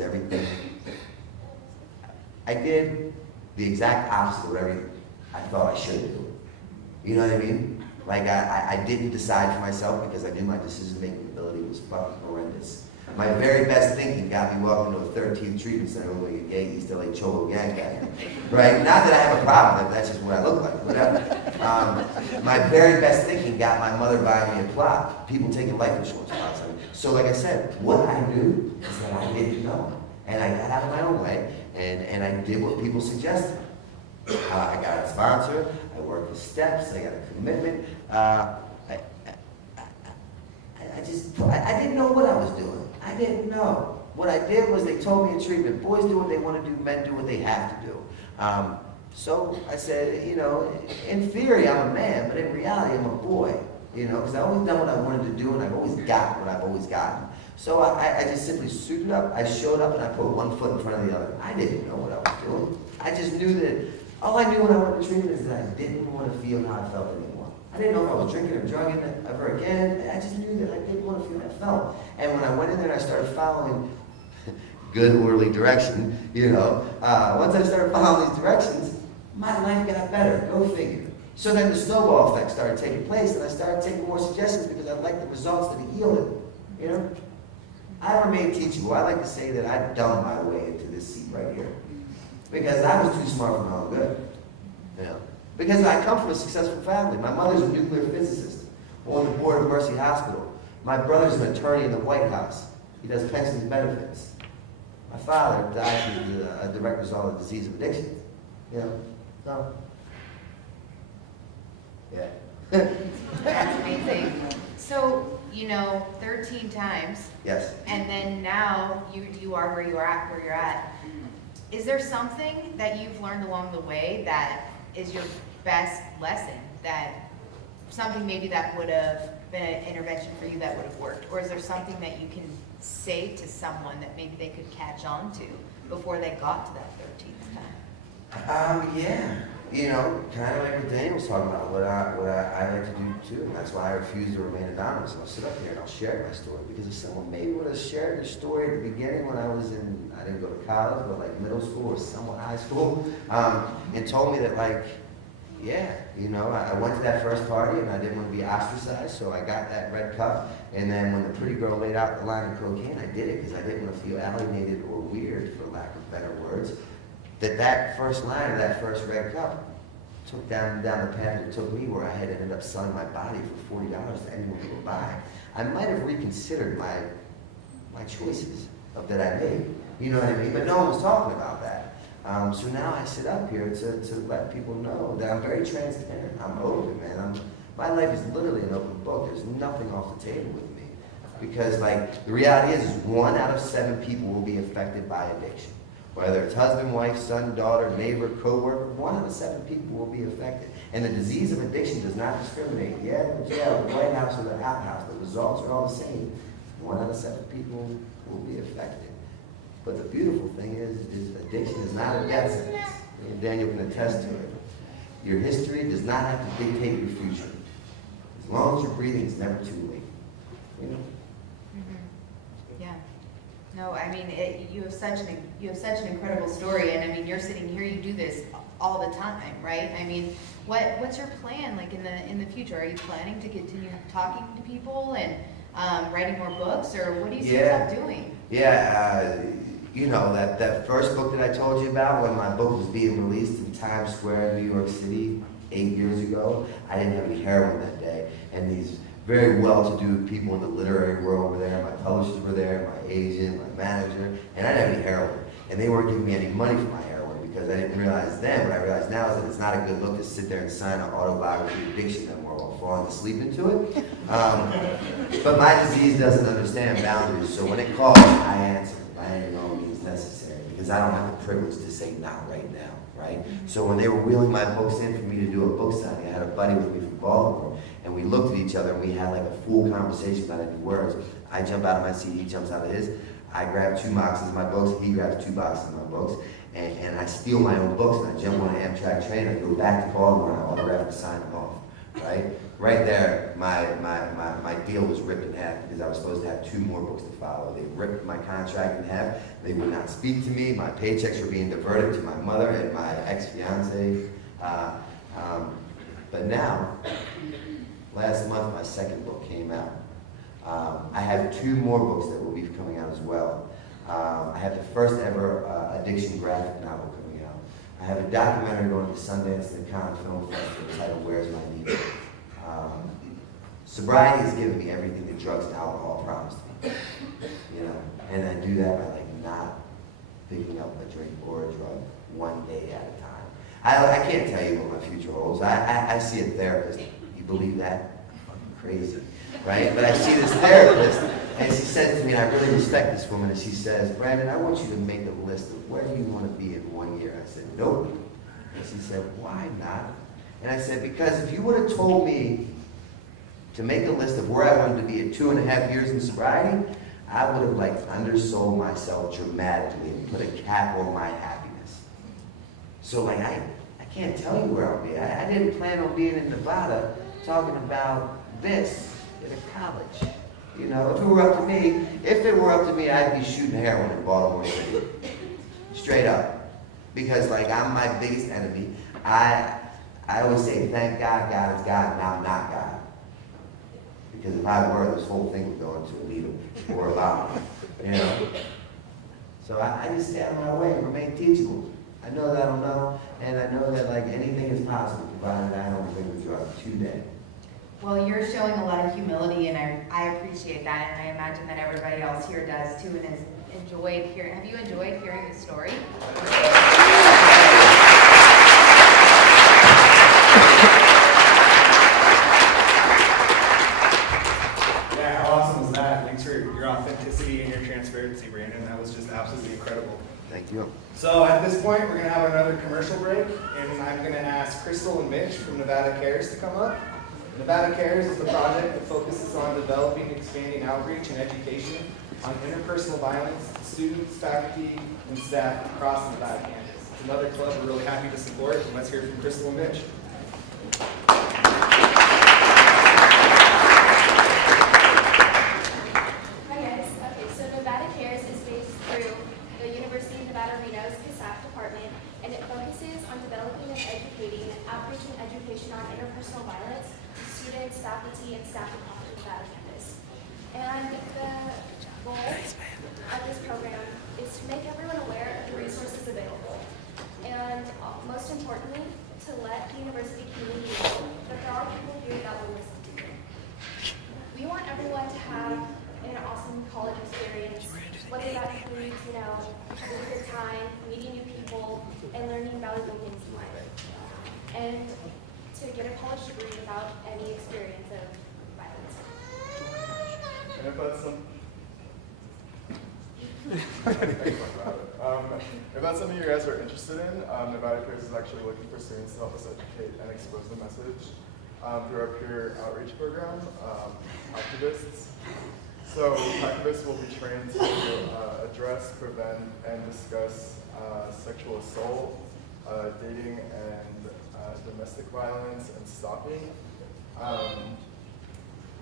everything. I did the exact opposite of everything I thought I should do. You know what I mean? Like I didn't decide for myself because I knew my decision-making ability was fucking horrendous. My very best thinking got me welcome to a 13th treatment center like a gay East LA Cholo gang guy. Right? Not that I have a problem with it, that's just what I look like, whatever. My very best thinking got my mother buying me a plot, people taking life insurance plots on me. So like I said, what I knew is that I didn't know. And I got out of my own way, and I did what people suggested. I got a sponsor, I worked the steps, I got a commitment. I didn't know what I was doing. I didn't know. What I did was they told me in treatment, boys do what they want to do, men do what they have to do. So I said, you know, in theory I'm a man, but in reality I'm a boy. You know, because I've always done what I wanted to do and I've always gotten what I've always gotten. So I just simply suited up, I showed up and I put one foot in front of the other. I didn't know what I was doing. I just knew that, all I knew when I went to treatment is that I didn't want to feel how I felt anymore. I didn't know if I was drinking or drugging ever again. I just knew that I didn't want to feel how I felt. And when I went in there and I started following good orderly direction, you know, once I started following these directions, my life got better, go figure. So then the snowball effect started taking place and I started taking more suggestions because I liked the results that it yielded, you know. I remain teachable. I like to say that I dumbed my way into this seat right here because I was too smart for my own good, you know. Because I come from a successful family. My mother's a nuclear physicist on the board of Mercy Hospital. My brother's an attorney in the White House. He does pensions and benefits. My father died as a direct result of the disease of addiction. You know, so, yeah. That's amazing. So, you know, 13 times, Yes. and then now you are where you're at. Is there something that you've learned along the way that is your best lesson, that something maybe that would have been an intervention for you that would have worked? Or is there something that you can say to someone that maybe they could catch on to before they got to that 13th time? Yeah. You know, kind of like what Daniel was talking about, what I like to do too, and that's why I refuse to remain anonymous. I'll sit up here and I'll share my story, because if someone maybe would have shared their story at the beginning when I didn't go to college, but like middle school or somewhat high school, and told me that like, yeah, you know, I went to that first party and I didn't want to be ostracized, so I got that red cup, and then when the pretty girl laid out the line of cocaine, I did it because I didn't want to feel alienated or weird, for lack of better words. That first line of that first red cup took down the path that took me where I had ended up selling my body for $40 to anyone who would buy. I might have reconsidered my choices that I made. You know what I mean? But no one was talking about that. So now I sit up here to let people know that I'm very transparent. I'm open, man. My life is literally an open book. There's nothing off the table with me. Because like the reality is 1 out of 7 people will be affected by addiction. Whether it's husband, wife, son, daughter, neighbor, co-worker, 1 out of 7 people will be affected. And the disease of addiction does not discriminate. Yeah, the jail, the White House, or the outhouse, the results are all the same. 1 out of 7 people will be affected. But the beautiful thing is addiction is not a death sentence. And Daniel can attest to it. Your history does not have to dictate your future. As long as you're breathing, it's never too late. You know? Yeah. No, I mean, you have such an incredible story, and I mean, you're sitting here, you do this all the time, right? I mean, what's your plan like in the future? Are you planning to continue talking to people and writing more books, or what do you see yourself doing? Yeah, you know, that first book that I told you about, when my book was being released in Times Square, New York City, 8 years ago, I didn't have any heroin that day. And these very well-to-do people in the literary world were there. My publishers were there, my agent, my manager, and I didn't have any heroin. And they weren't giving me any money for my heroin because I didn't realize then, what I realize now is that it's not a good look to sit there and sign an autobiography addiction memoir while falling asleep into it. But my disease doesn't understand boundaries, so when it calls, I answer by any no means necessary because I don't have the privilege to say not right now, right? So when they were wheeling my books in for me to do a book signing, I had a buddy with me from Baltimore, and we looked at each other and we had like a full conversation without any words. I jump out of my seat, he jumps out of his. I grab 2 boxes of my books, he grabs 2 boxes of my books, and I steal my own books and I jump on an Amtrak train and I go back to Baltimore and I autograph and sign them off, right? Right there, my deal was ripped in half because I was supposed to have 2 more books to follow. They ripped my contract in half. They would not speak to me. My paychecks were being diverted to my mother and my ex-fiance. But now, last month, my second book came out. I have 2 more books that will be coming out as well. I have the first ever addiction graphic novel coming out. I have a documentary going to Sundance and the Cannes Film Festival titled Where's My Needle? Sobriety has given me everything that drugs and alcohol promised me, you know, and I do that by like not picking up a drink or a drug one day at a time. I can't tell you what my future holds. I see a therapist. You believe that? Fucking crazy, right? But I see this therapist, and she says to me, and I really respect this woman, and she says, Brandon, I want you to make a list of where you want to be in 1 year. I said, nope. And she said, why not? And I said, because if you would have told me to make a list of where I wanted to be at 2.5 years in sobriety, I would have like undersold myself dramatically and put a cap on my happiness. So like I can't tell you where I'll be. I didn't plan on being in Nevada talking about this at a college. You know, if it were up to me, I'd be shooting heroin in Baltimore City. Straight up. Because like I'm my biggest enemy. I always say, thank God, God is God, and I'm not God. Because if I were, this whole thing would go into a needle or a bomb, you know? So I just stay out of my way and remain teachable. I know that I don't know, and I know that like anything is possible, provided I don't think the drug today. Well, you're showing a lot of humility, and I appreciate that, and I imagine that everybody else here does too, and has enjoyed hearing. Have you enjoyed hearing the story? Yeah, how awesome was that? Thanks for your authenticity and your transparency, Brandon. That was just absolutely incredible. Thank you. So at this point, we're going to have another commercial break, and I'm going to ask Crystal and Mitch from Nevada Cares to come up. Nevada Cares is a project that focuses on developing and expanding outreach and education on interpersonal violence to students, faculty, and staff across the Nevada campus. It's another club we're really happy to support, and let's hear from Crystal and Mitch. Hi guys. Okay, so Nevada Cares is based through the University of Nevada, Reno's CASAF department, and it focuses on developing and educating outreach and education on interpersonal violence to students, faculty, and staff across the Nevada campus. And the goal of this program is to make everyone aware of the resources available, and most importantly, to let the university community know that there are people here that will listen to you. We want everyone to have an awesome college experience, whether that includes, having a good time, meeting new people, and learning valuable things in life. And to get a college degree without any experience of violence. And if that's something you guys are interested in, Nevada Cares is actually looking for students to help us educate and expose the message through our peer outreach program, Activists. So activists will be trained to address, prevent, and discuss sexual assault, dating, and domestic violence, and stalking.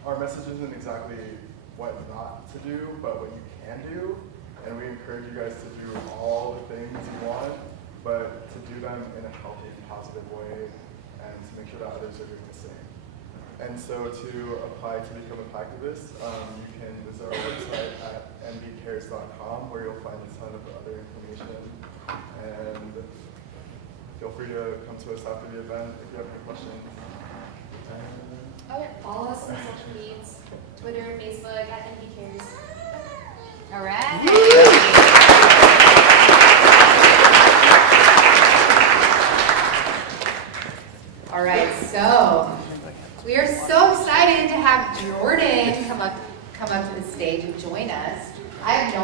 Our message isn't exactly what not to do, but what you can do. And we encourage you guys to do all the things you want, but to do them in a healthy, positive way, and to make sure that others are doing the same. And so to apply to become a Pactivist, you can visit our website at mbcares.com where you'll find a ton of other information. And feel free to come to us after the event if you have any questions. Oh yeah, follow us on social medias, Twitter, Facebook, at MBCares. All right. All right, so we are so excited to have Jordan come up to the stage and join us. I have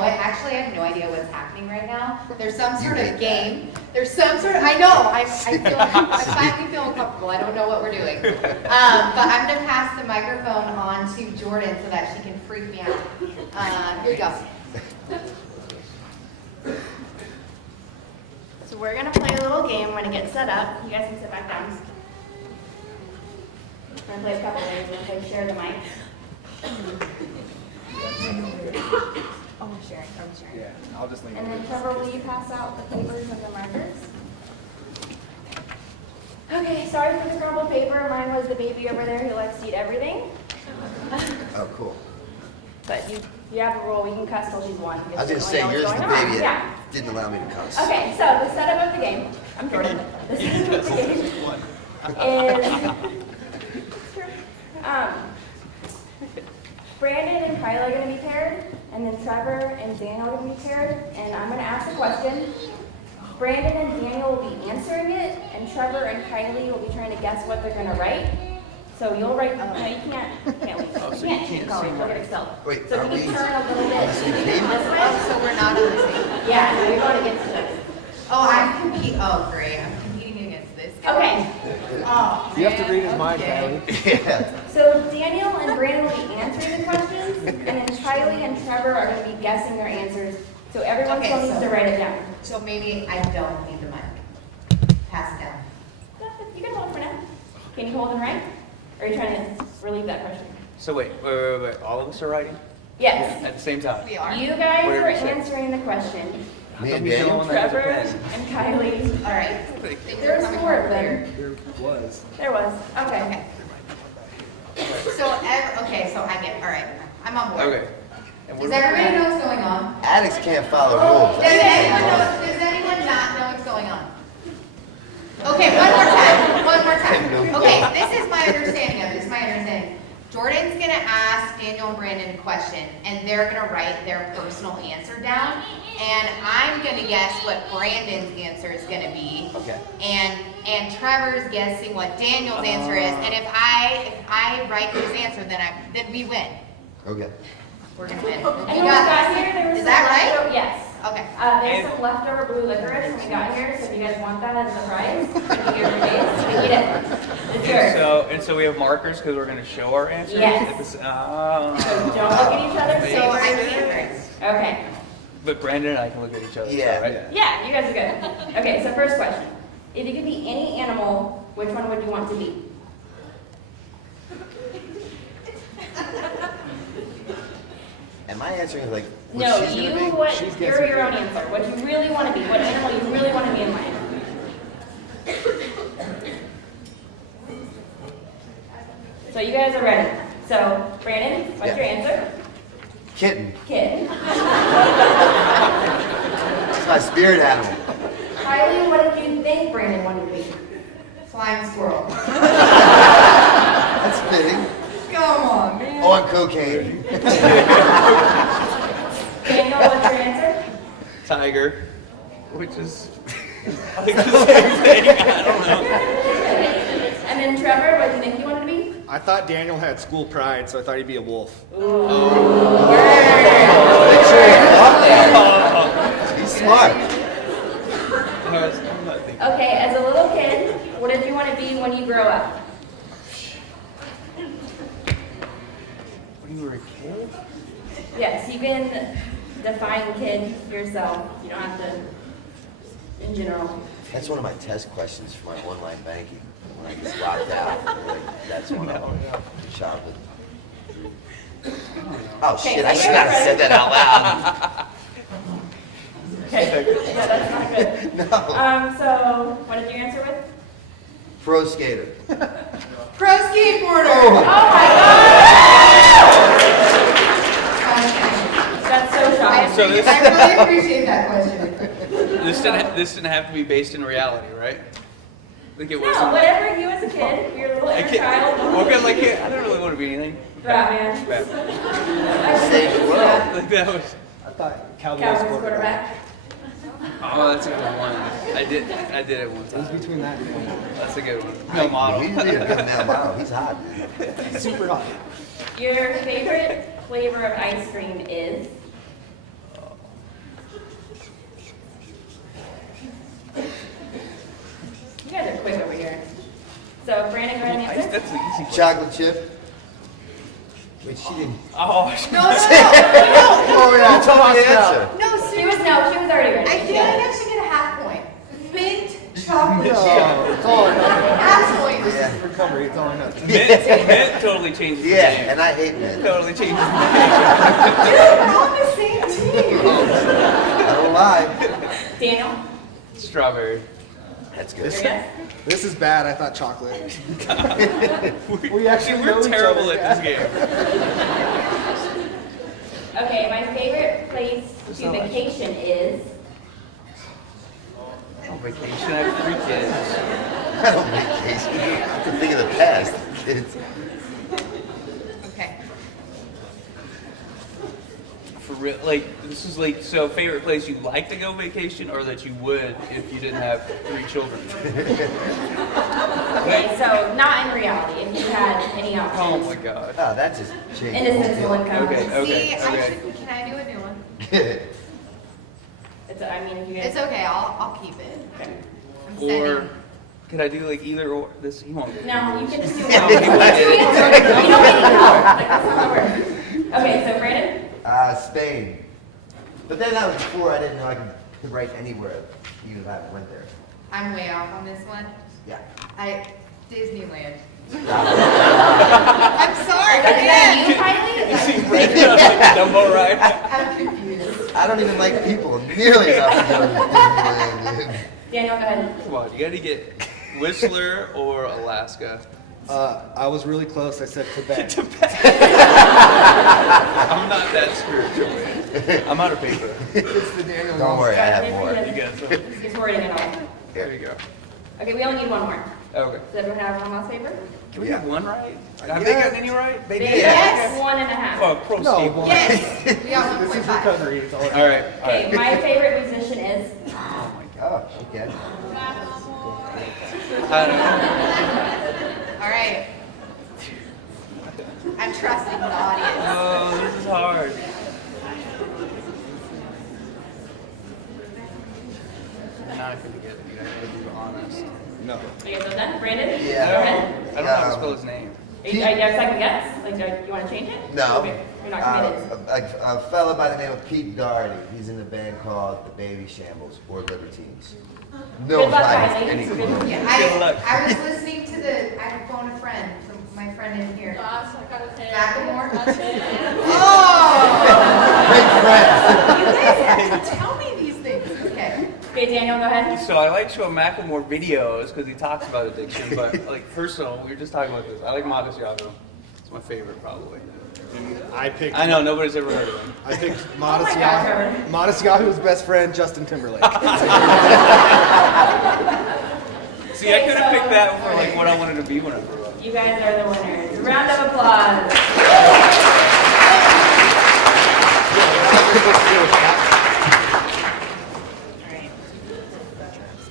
no idea what's happening right now. There's some sort of game. There's some sort of, I know, I'm finally feeling comfortable. I don't know what we're doing. But I'm gonna pass the microphone on to Jordan so that she can freak me out. Here you go. So we're gonna play a little game. We're gonna get set up. You guys can sit back down. We're gonna play a couple games. We're gonna play share the mic. Oh, I'm sharing. Yeah, I'll just leave And then Trevor, will you pass out the papers and the markers? Okay, sorry for the crumpled paper. Mine was the baby over there who likes to eat everything. Oh, cool. But you have a rule. We can cuss till she's one. I was gonna say, yours is the baby Yeah. that didn't allow me to cuss. Okay, so the setup of the game, I'm Jordan. The setup of the game is, Brandon and Kylie are gonna be paired, and then Trevor and Daniel are gonna be paired, and I'm gonna ask a question. Brandon and Daniel will be answering it, and Trevor and Kylie will be trying to guess what they're gonna write. So you'll write, no, you can't leave. Oh, so You you can't can't go, see you'll mine. get expelled. Wait, So are can you we- turn a little bit this way? Oh, so we're not on the same. Yeah, no, you're going against each other. Oh, great. I'm competing against this guy. Okay, Oh, You have to read his man, mind, okay. Kylie. Yeah. so Daniel and Brandon will be answering the questions, and then Kylie and Trevor are going to be guessing their answers. So everyone Okay, still needs so- to write it down. So maybe I don't need the mic. Pass it down. You can hold it for now. Can you hold and write? Or are you trying to relieve that pressure? So wait. All of us are writing Yes. at the same time. We are. You guys Whatever are you say. answering the question. Me and He's the Daniel? one that has a Trevor pen. and Kylie. All right. There was 4 of them. There was. There was. Okay. Okay. So, so I get, all right. I'm on board. Okay. And Does what- everybody know what's going on? Addicts can't follow rules. Does anyone not know what's going on? Okay, one more time. Okay, this is my understanding of it. Jordan's gonna ask Daniel and Brandon a question, and they're gonna write their personal answer down, and I'm gonna guess what Brandon's answer is gonna be. Okay. And Trevor's guessing what Daniel's answer is, and if I write his answer, then we win. Okay. We're gonna win. And You when we got got this? here, there was Is some that right? leftover- Yes. Okay. There's some leftover blue licorice when we got here, so if you guys want that as a prize, you can give your face, we eat it. It's yours. And so we have markers because we're going to show our answers. Yes. Don't Don't look at each other, say So what I it can't. is. Okay. But Brandon and I can look at each other. Yeah. Right? Yeah, you guys are good. Okay, so first question. If you could be any animal, which one would you want to be? Am I answering like what No, she's gonna be? you're your own answer. What you really want to be, what animal you really want to be in life. So you guys are ready. So, Brandon, what's Yeah. your answer? Kitten. Kitten. It's my spirit animal. Kylie, what did you think Brandon wanted to be? Flying squirrel. That's fitting. Come on, man. On cocaine. Daniel, what's your answer? Tiger, which is like the same thing. I don't know. And then Trevor, what do you think you wanted to be? I thought Daniel had school pride, so I thought he'd be a wolf. He's smart. I'm not thinking. Okay, as a little kid, what did you want to be when you grow up? When you were a kid? Yes, you can define kid yourself. You don't have to, in general. That's one of my test questions for my online banking. When I get locked out, like, that's one of them. Childhood. Oh Okay, shit, so I should not have said that out loud. Okay, yeah, that's not good. No. So what did you answer with? Pro skater. Pro skater. skateboarder. Oh my God! Okay. That's so shocking. So this- I really appreciate that question. This didn't have to be based in reality, right? Like it No, wasn't. whatever you as a kid, your little I inner can't. child. Well, 'cause, like, I don't really want to be anything. Batman. Batman. Save the world. Like that was. I thought Cowboys quarterback. Oh, that's a good one. I did it one It was time. between that and one. That's a good one. No model. He's really a good male model. He's hot. Super hot. Your favorite flavor of ice cream is? You guys are quick over here. So Brandon, go ahead and answer. That's the easy one. Chocolate chip. Wait, she didn't. Oh, No, Oh, yeah, tell me the answer. no, no, She was already ready. I feel like I should get a half point. Mint chocolate chip. No, it's all or nothing. Half point. This is recovery, it's all or nothing. mint totally changes the Yeah, game. and I hate men. Totally changes the Dude, we're on the same team. I don't lie. Daniel, game. Strawberry. That's good. your guess? This is bad, I thought chocolate. We actually we're know each terrible other. at this game. Okay, my favorite place to vacation is? On vacation, I have 3 kids. I don't vacation. I have to think of the past. Kids. Okay. For real, like this is like so. Favorite place you like to go vacation, or that you would if you didn't have 3 children? Okay, so not in reality, if you had any Oh options. my god. Oh, that just changed. Indisposable income. Okay. See, okay. can I do a new one? It's, I mean, if you guys. It's okay, I'll keep it. Okay. I'm Or sending. could I do like either or? This he won't. get it. No, you can just do one. Yeah, You he won't get it. don't need help. Like, that's not how it works. Okay, so Brandon? Spain. But then that was before I didn't know I could write anywhere, even if I went there. I'm way off on this one. Yeah. Disneyland. I'm sorry, Okay, you again. finally? Is he breaking up like a Dumbo ride? I'm confused. I don't even like people nearly enough to go to Disneyland. Daniel, go ahead. Come on, you gotta get Whistler or Alaska. I was really close, I said Tibet. I'm not that spiritual, man. I'm out of paper. It's the Daniel. Don't worry, I have more. You got some? He's wording it all. There you go. Okay, we only need one more. Okay. Does everyone have one last paper? Can we have one right? Have they gotten any right? They Yes. get 1.5. Oh, pro No, skateboard. one. Yes, we got This is 1.5. recovery, it's all or All right. All Okay, right. my favorite musician is? Oh, okay. I don't know. All right. I'm trusting the audience. Oh, this is hard. I'm not gonna get it. You gotta be honest. No. You guys know that? Brandon? Yeah. Go ahead. I don't know how to spell his name. Are you have a second guess? Like, you want to change it? No. Okay, you're not committed. A fella by the name of Pete Doherty. He's in a band called the Baby Shambles or Libertines. No Good luck, offense, Kylie. any Good clue. luck. Good luck. I was listening to I phoned a friend, from my friend in here. Macklemore. Oh! Great friends. You guys have to tell me these things. Okay. Okay, Daniel, go ahead. So I like showing Macklemore videos because he talks about addiction, but like personal, we were just talking about this. I like Modest Yago. It's my favorite probably. I picked. I know nobody's ever heard of him. I picked Modest Oh my God, Yahoo. Trevor. Modest Yahoo's best friend, Justin Timberlake. See, I could have picked that for like what I wanted to be when I grew up. You guys are the winners. Round of applause.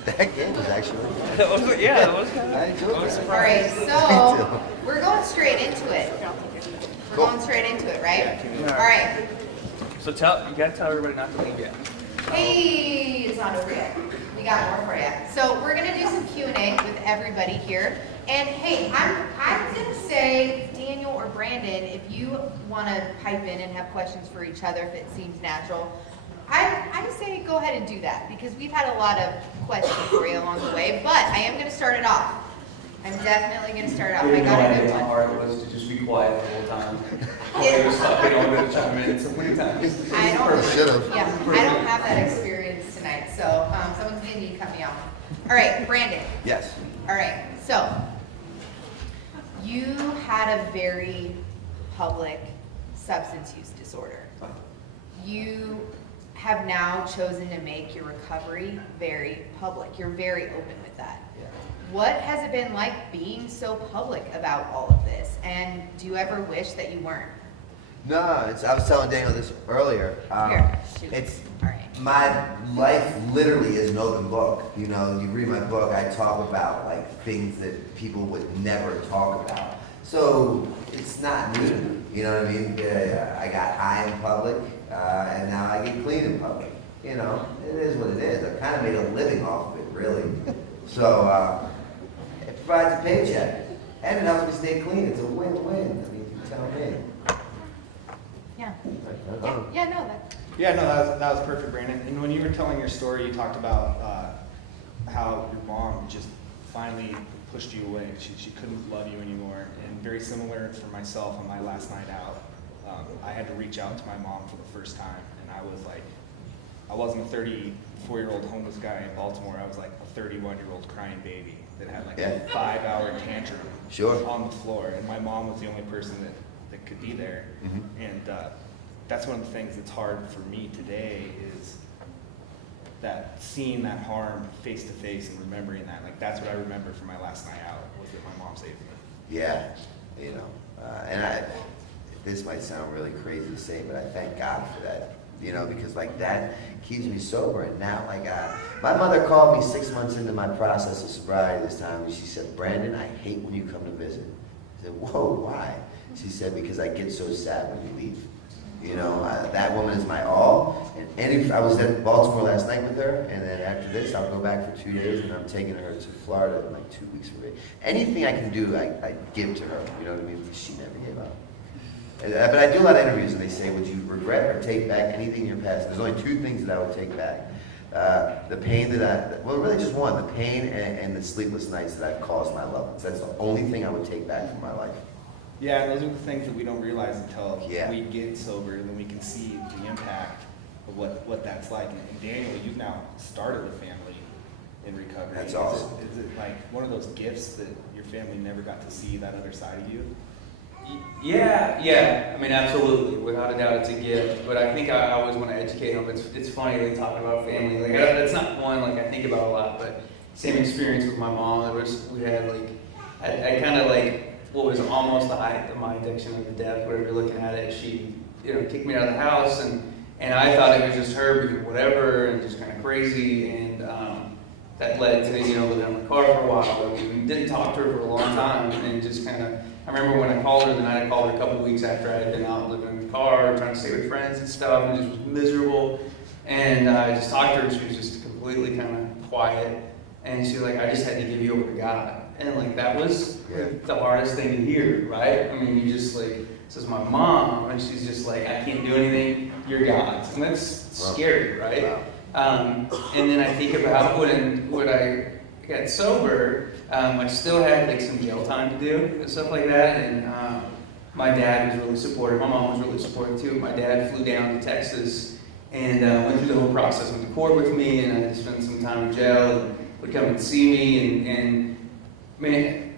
That game was actually. That was, yeah, that was kind I of. enjoyed I was that. All right, surprised. so we're going straight into it. We're Cool. going straight into it, right? Yeah. All right. So you gotta tell everybody not to leave yet. Hey, it's not over yet. We got more for you. So we're gonna do some Q&A with everybody here. And hey, I'm gonna say Daniel or Brandon, if you wanna pipe in and have questions for each other, if it seems natural, I say go ahead and do that because we've had a lot of questions for you along the way. But I am gonna start it off. I'm definitely gonna start it off. I got a good one. hard it was to just be quiet the whole time. It- It was like, I'm gonna chime in so many times. I don't, Should've. yeah, I don't have that experience tonight, so someone's gonna need to cut me off. All right, Brandon. Yes. All right, so You had a very public substance use disorder. You have now chosen to make your recovery very public. You're very open with that. What has it been like being so public about all of this? And do you ever wish that you weren't? No, I was telling Daniel this earlier. Here, shoot. It's All right. my life literally is an open book. You know, you read my book, I talk about like things that people would never talk about. So it's not new to me. You know what I mean? I got high in public, and now I get clean in public. You know, it is what it is. I kind of made a living off of it, really. So it provides a paycheck, and it helps me stay clean. It's a win-win. I mean, you tell me. Yeah. Oh. Yeah, no, that. Yeah, no, that was perfect, Brandon. And when you were telling your story, you talked about how your mom just finally pushed you away. She couldn't love you anymore. And very similar for myself on my last night out, I had to reach out to my mom for the first time. And I was like, I wasn't a 34-year-old homeless guy in Baltimore. I was like a 31-year-old crying baby that had like a 5-hour tantrum on the floor. And my mom was the only person that could be there. Mm-hmm. And that's one of the things that's hard for me today is that seeing that harm face to face and remembering that. Like that's what I remember from my last night out was that my mom saved me. Yeah, you know, and this might sound really crazy to say, but I thank God for that, you know, because like that keeps me sober. And now, like, my mother called me 6 months into my process of sobriety this time, and she said, "Brandon, I hate when you come to visit." I said, "Whoa, why?" She said, "Because I get so sad when you leave." You know, that woman is my all. And I was in Baltimore last night with her, and then after this, I'll go back for 2 days, and I'm taking her to Florida in like 2 weeks from now. Anything I can do, I give to her. You know what I mean? Because she never gave up. But I do a lot of interviews, and they say, "Would you regret or take back anything in your past?" There's only 2 things that I would take back. The pain well, really just one, the pain and the sleepless nights that I've caused my loved ones. That's the only thing I would take back from my life. Yeah, those are the things that we don't realize until Yeah. we get sober, and then we can see the impact of what that's like. And Daniel, you've now started a family in recovery. That's awesome. Is it like one of those gifts that your family never got to see that other side of you? Yeah. I mean, absolutely. Without a doubt, it's a gift. But I think I always want to educate them. It's funny like talking about family. Like that's not one like I think about a lot. But same experience with my mom. We had like I kind of like what was almost the height of my addiction of the death. Whatever you're looking at it, she kicked me out of the house, and I thought it was just her being whatever and just kind of crazy, and that led to living in my car for a while. We didn't talk to her for a long time, and just kind of. I remember when I called her the night I called her a couple of weeks after I had been out living in the car, trying to stay with friends and stuff, and just was miserable. And I just talked to her, and she was just completely kind of quiet. And she was like, "I just had to give you over to God." And like that was the hardest thing to hear, right? I mean, you just like, this is my mom, and she's just like, "I can't do anything, you're God's." And that's scary, right? And then I think about when I got sober, I still had like some jail time to do and stuff like that. And my dad was really supportive. My mom was really supportive too. My dad flew down to Texas and went through the whole process, went to court with me, and I had to spend some time in jail, and would come and see me. And man,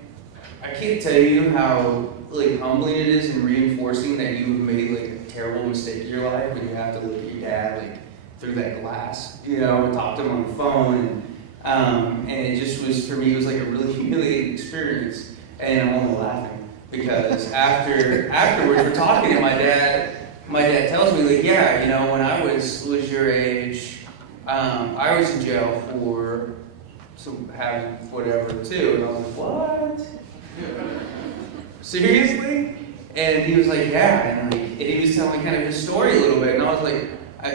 I can't tell you how like humbling it is and reinforcing that you've made like a terrible mistake in your life when you have to look at your dad like through that glass, and talk to him on the phone. And it just was, for me, it was like a really humiliating experience. And I'm only laughing because afterwards we're talking, and my dad tells me, like, yeah, when I was your age, I was in jail for some having whatever too. And I was like, what? Seriously? And he was like, yeah. And he was telling kind of his story a little bit. And I was like,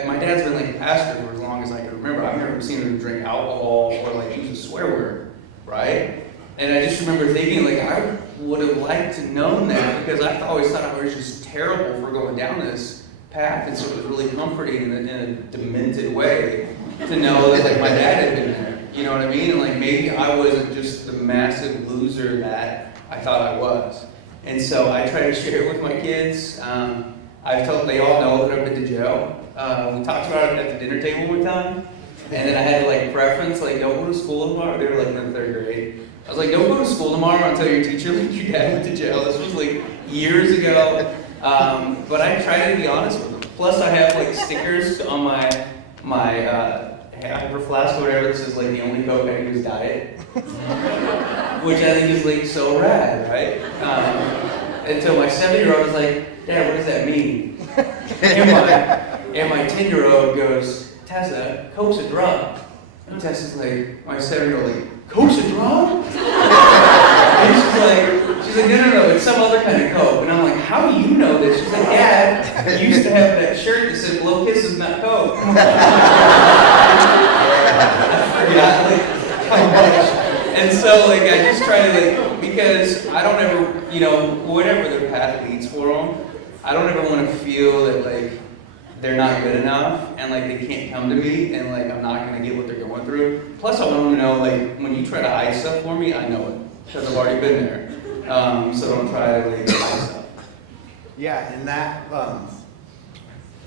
my dad's been like a pastor for as long as I can remember. I've never seen him drink alcohol or like use a swear word, right? And I just remember thinking, like, I would have liked to known that, because I always thought I was just terrible for going down this path. And so it was really comforting in a demented way to know that like my dad had been there. You know what I mean? And like maybe I wasn't just the massive loser that I thought I was. And so I try to share it with my kids. I've told they all know that I've been to jail. We talked about it at the dinner table one time, And then I had to like preference, like, don't go to school tomorrow. They were like in the 3rd grade. I was like, don't go to school tomorrow until your teacher linked your dad went to jail. This was like years ago. But I try to be honest with them. Plus I have like stickers on my Hyper Flask or whatever that says like the only Coke I do is diet. Which I think is like so rad, right? Until my 7-year-old was like, Dad, what does that mean? And my 10-year-old goes, Tessa, Coke's a drug. And Tessa's like, my 7-year-old like, Coke's a drug? And she's like, no, it's some other kind of Coke. And I'm like, how do you know this? She's like, Dad, you used to have that shirt that said blow kisses, not Coke. I forgot like how much. And so like I just try to like, because I don't ever, whatever their path leads for them, I don't ever want to feel that like they're not good enough and like they can't come to me and like I'm not gonna get what they're going through. Plus I want them to know like when you try to hide stuff for me, I know it because I've already been there. So don't try to like hide stuff. Yeah, and that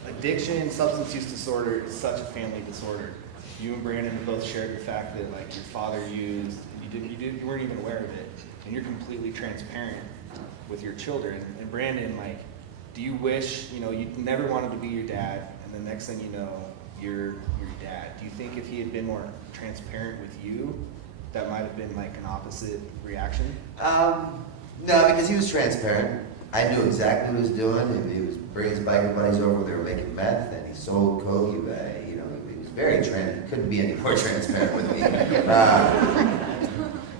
addiction, substance use disorder is such a family disorder. You and Brandon have both shared the fact that like your father used, you weren't even aware of it, and you're completely transparent with your children. And Brandon, like, do you wish, you never wanted to be your dad, and the next thing you know, you're your dad. Do you think if he had been more transparent with you, that might have been like an opposite reaction? No, because he was transparent. I knew exactly what he was doing. He was bringing his biker buddies over. They were making meth, and he sold coke. He was very transparent. He couldn't be any more transparent with me.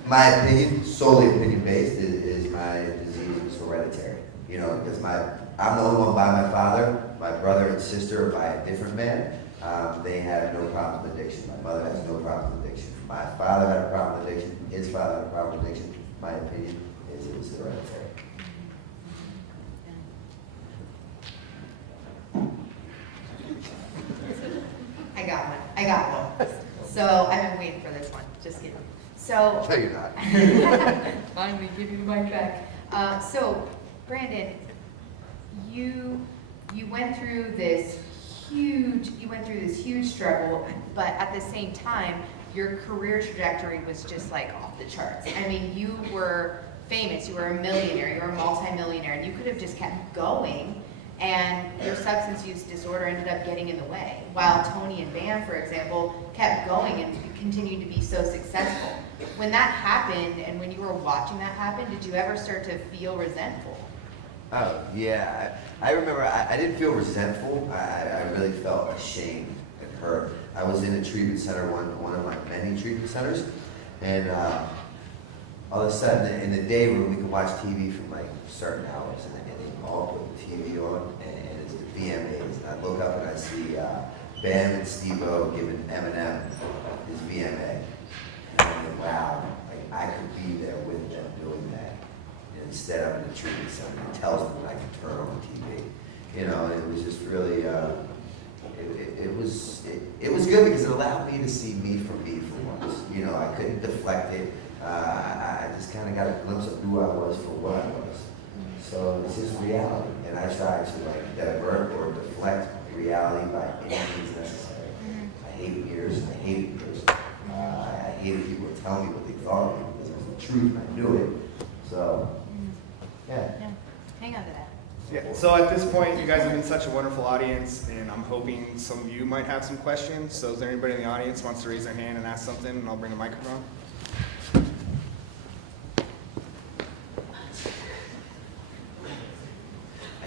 My opinion, solely opinion-based, is my disease is hereditary. Because I'm the only one by my father. My brother and sister are by a different man. They have no problem with addiction. My mother has no problem with addiction. My father had a problem with addiction. His father had a problem with addiction. My opinion is it was hereditary. I got one. So I've been waiting for this one. Just kidding. So No, you're not. finally give you the mic back. So Brandon, you went through this huge struggle, but at the same time, your career trajectory was just like off the charts. I mean, you were famous, you were a millionaire, you were a multimillionaire, and you could have just kept going, and your substance use disorder ended up getting in the way. While Tony and Bam, for example, kept going and continued to be so successful. When that happened, and when you were watching that happen, did you ever start to feel resentful? Oh, yeah. I remember I didn't feel resentful. I really felt ashamed and hurt. I was in a treatment center, one of my many treatment centers, and all of a sudden in the day when we can watch TV from like certain hours, and they all put the TV on, and it's the VMAs. And I look up and I see Bam and Steve-O giving Eminem his VMA. And I'm like, wow, like I could be there with them doing that. And instead I'm in a treatment center. It tells me when I can turn on the TV. And it was just really, it was good because it allowed me to see me for me for once. I couldn't deflect it. I just kind of got a glimpse of who I was for what I was. So it's just reality. And I try to like divert or deflect reality by any means necessary. I hated mirrors. I hated people telling me what they thought of me because it was the truth and I knew it. So, yeah. Hang on to that. Yeah, so at this point, you guys have been such a wonderful audience, and I'm hoping some of you might have some questions. So is there anybody in the audience wants to raise their hand and ask something, and I'll bring a microphone? I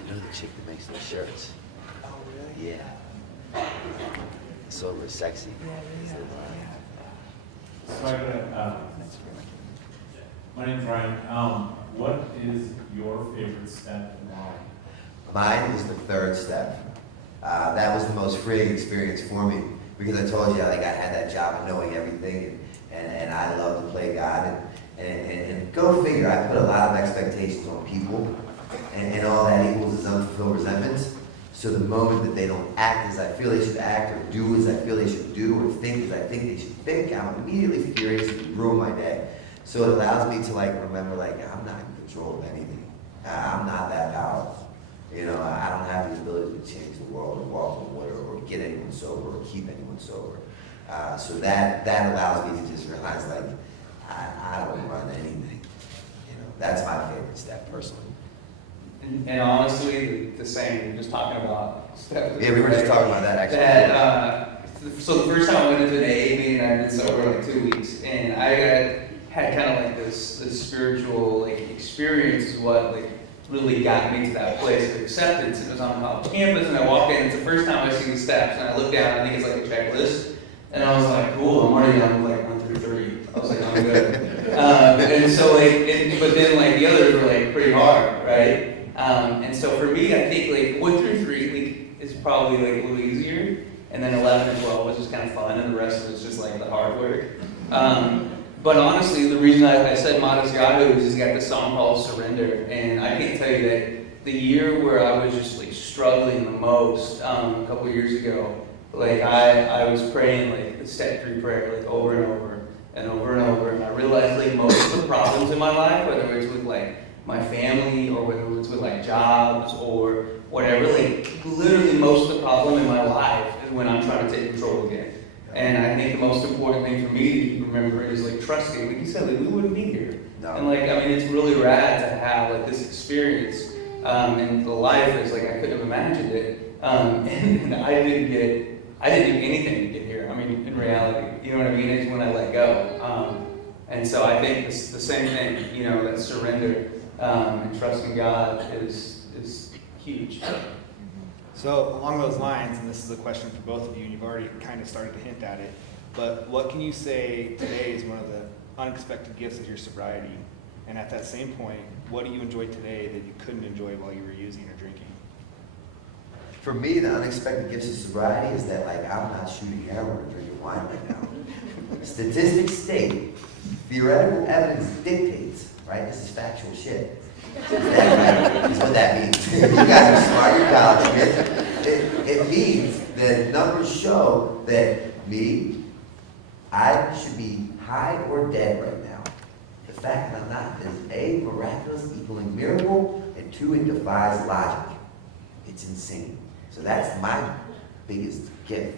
know the chick that makes those shirts. Oh, really? Yeah. Sober, sexy. So my name's Ryan. What is your favorite step and why? Mine is the third step. That was the most freeing experience for me because I told you like I had that job of knowing everything and I love to play God and go figure, I put a lot of expectations on people and all that equals is unfulfilled resentments. So the moment that they don't act as I feel they should act or do as I feel they should do or think as I think they should think, I'm immediately furious and ruin my day. So it allows me to like remember like I'm not in control of anything. I'm not that powerful. I don't have the ability to change the world or walk on water or get anyone sober or keep anyone sober. So that allows me to just realize, like, I don't run anything. You know, that's my favorite step personally. And honestly, the same. We're just talking about stuff. Yeah, we were just talking about that actually. So the first time I went into an AA meeting, I'd been sober like 2 weeks, and I had kind of like this spiritual like experience is what like really got me to that place of acceptance. It was on a college campus, and I walked in. It's the first time I see the steps, and I looked down. I think it's like a checklist, and I was like, cool. I'm already on like 1 through 3. I was like, I'm good. And so like, but then like the others were like pretty hard, right? And so for me, I think like 1 through 3 like, is probably like a little easier, and then 11 and 12 was just kind of fun, and the rest of it was just like the hard work. But honestly, the reason I said Modest Yahoo is he's got this song called Surrender, and I can tell you that the year where I was just like struggling the most, a couple years ago, like I was praying like the step 3 prayer like over and over and over and over, and I realized like most of the problems in my life, whether it's with like my family or whether it's with like jobs or whatever, like literally most of the problem in my life is when I'm trying to take control again. And I think the most important thing for me to remember is like trusting. Like you said, like we wouldn't be here. No. And like, I mean, it's really rad to have like this experience. And the life is like, I couldn't have imagined it. And I didn't do anything to get here. I mean, in reality, you know what I mean? It's when I let go. And so I think it's the same thing, you know, that surrender and trusting God is huge. So along those lines, and this is a question for both of you, and you've already kind of started to hint at it, but what can you say today is one of the unexpected gifts of your sobriety? And at that same point, what do you enjoy today that you couldn't enjoy while you were using or drinking? For me, the unexpected gifts of sobriety is that like I'm not shooting heroin or drinking wine right now. Statistics state, theoretical evidence dictates, right? This is factual shit. That's what that means. You guys are smart, you're college kids. It means that numbers show that I should be high or dead right now. The fact that I'm not is A, miraculous equaling miracle, and 2, it defies logic. It's insane. So that's my biggest gift.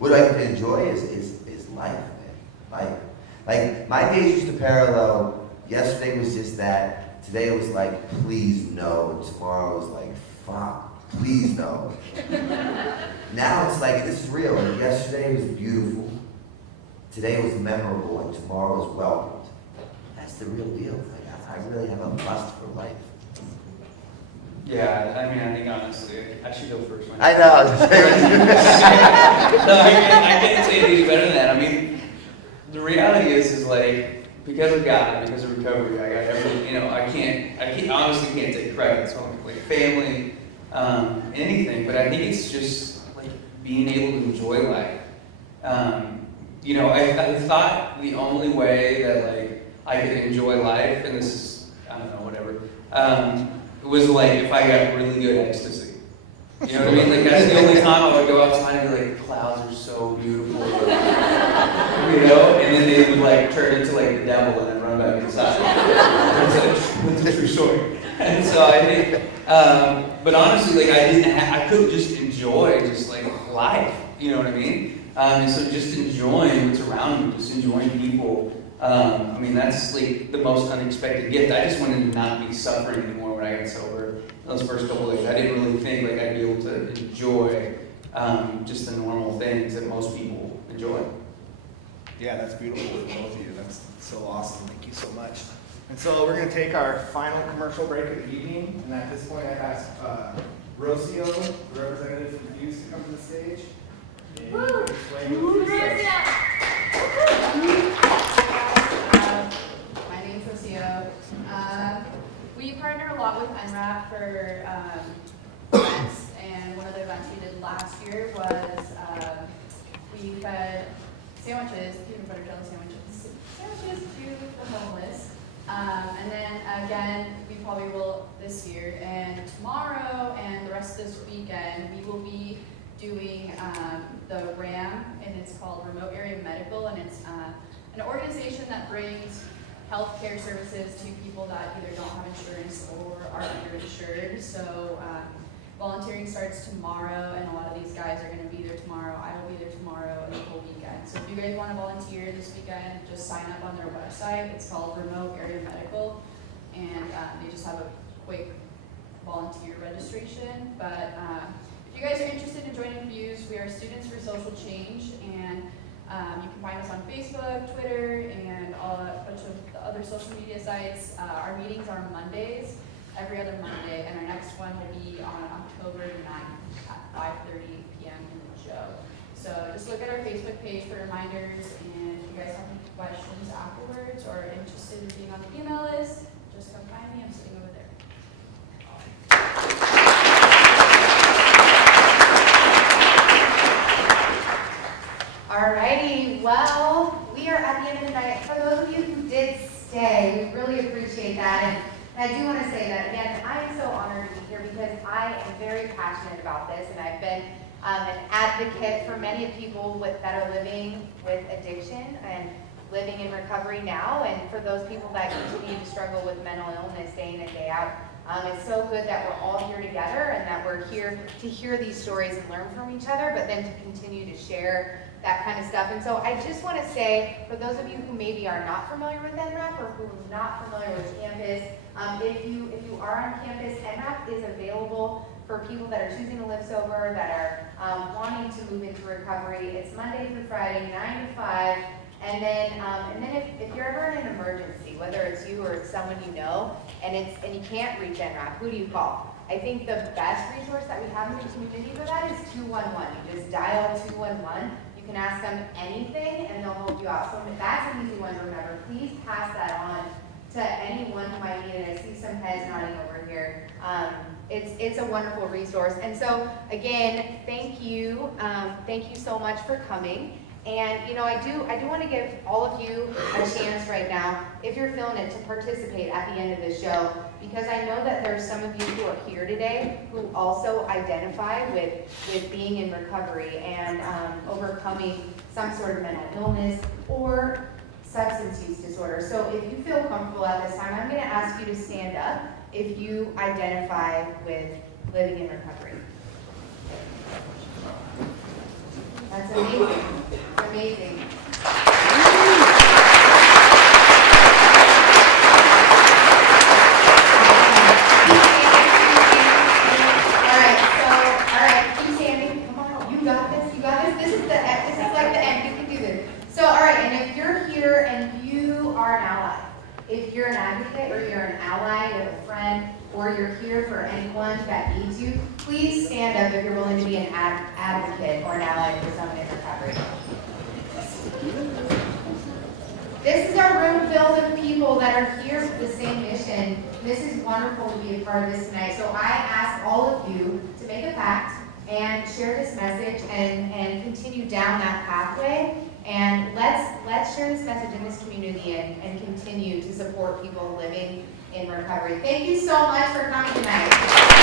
What I can enjoy is life, man. Life. Like my days used to parallel. Yesterday was just that. Today it was like, please no. And tomorrow was like, fuck, please no. Now it's like, this is real. Like yesterday was beautiful. Today was memorable, and tomorrow was welcomed. That's the real deal. Like I really have a lust for life. Yeah, I mean, I think honestly, I should go first. I know. No, I can't say it any better than that. I mean, the reality is like, because of God, because of recovery, I got everything, you know, I honestly can't take credit. So like family, anything, but I think it's just like being able to enjoy life. You know, I thought the only way that like I could enjoy life, and this is, I don't know, whatever, was like if I got really good ecstasy. You know what I mean? Like that's the only time I would go outside and be like, the clouds are so beautiful. You know? And then they would like turn into like the devil and then run back inside. It's a true story. And so I think, but honestly, like I could just enjoy just like life. You know what I mean? And so just enjoying what's around me, just enjoying people. I mean, that's like the most unexpected gift. I just wanted to not be suffering anymore when I got sober. Those first couple of days, I didn't really think like I'd be able to enjoy just the normal things that most people enjoy. Yeah, that's beautiful for both of you. That's so awesome. Thank you so much. And so we're going to take our final commercial break of the evening. And at this point, I've asked Rocio, the representative from Fuse, to come to the stage. And you can explain what Fuse does. My name's Rocio. We partner a lot with NRAP for events, and one of the events we did last year was we fed sandwiches, peanut butter jelly sandwiches to the homeless. And then again, we probably will this year, and tomorrow and the rest of this weekend, we will be doing the RAM, and it's called Remote Area Medical, and it's an organization that brings healthcare services to people that either don't have insurance or are underinsured. So volunteering starts tomorrow, and a lot of these guys are going to be there tomorrow. I will be there tomorrow and the whole weekend. So if you guys want to volunteer this weekend, just sign up on their website. It's called Remote Area Medical, and they just have a quick volunteer registration. But if you guys are interested in joining Fuse, we are Students for Social Change, and you can find us on Facebook, Twitter, and a bunch of the other social media sites. Our meetings are on Mondays, every other Monday, and our next one will be on October 9th at 5:30 p.m. in the Joe. So just look at our Facebook page for reminders, and if you guys have any questions afterwards or are interested in being on the email list, just come find me. I'm sitting over there. Alrighty, well, we are at the end of the night. For those of you who did stay, we really appreciate that. And I do want to say that, again, I am so honored to be here because I am very passionate about this, and I've been an advocate for many people that are living with addiction and living in recovery now, and for those people that continue to struggle with mental illness day in and day out. It's so good that we're all here together and that we're here to hear these stories and learn from each other, but then to continue to share that kind of stuff. And so I just want to say, for those of you who maybe are not familiar with NREP or who are not familiar with campus, if you are on campus, NREP is available for people that are choosing to live sober, that are wanting to move into recovery. It's Monday through Friday, 9 to 5. And then if you're ever in an emergency, whether it's you or it's someone you know, and you can't reach NREP, who do you call? I think the best resource that we have in the community for that is 211. You just dial 211. You can ask them anything and they'll help you out. So that's an easy one to remember. Please pass that on to anyone who might need it. I see some heads nodding over here. It's a wonderful resource. And so again, thank you so much for coming. And you know, I do want to give all of you a chance right now, if you're feeling it, to participate at the end of the show, because I know that there's some of you who are here today who also identify with being in recovery and overcoming some sort of mental illness or substance use disorder. So if you feel comfortable at this time, I'm going to ask you to stand up if you identify with living in recovery. That's amazing. It's amazing. All right, keep standing. Come on, you got this. You got this. This is like the end. You can do this. So, all right, and if you're here and you are an ally, if you're an advocate or you're an ally with a friend, or you're here for anyone that needs you, please stand up if you're willing to be an advocate or an ally for someone in recovery. This is our room filled with people that are here with the same mission. This is wonderful to be a part of this tonight. So I ask all of you to make a pact and share this message and continue down that pathway. And let's share this message in this community and continue to support people living in recovery. Thank you so much for coming tonight.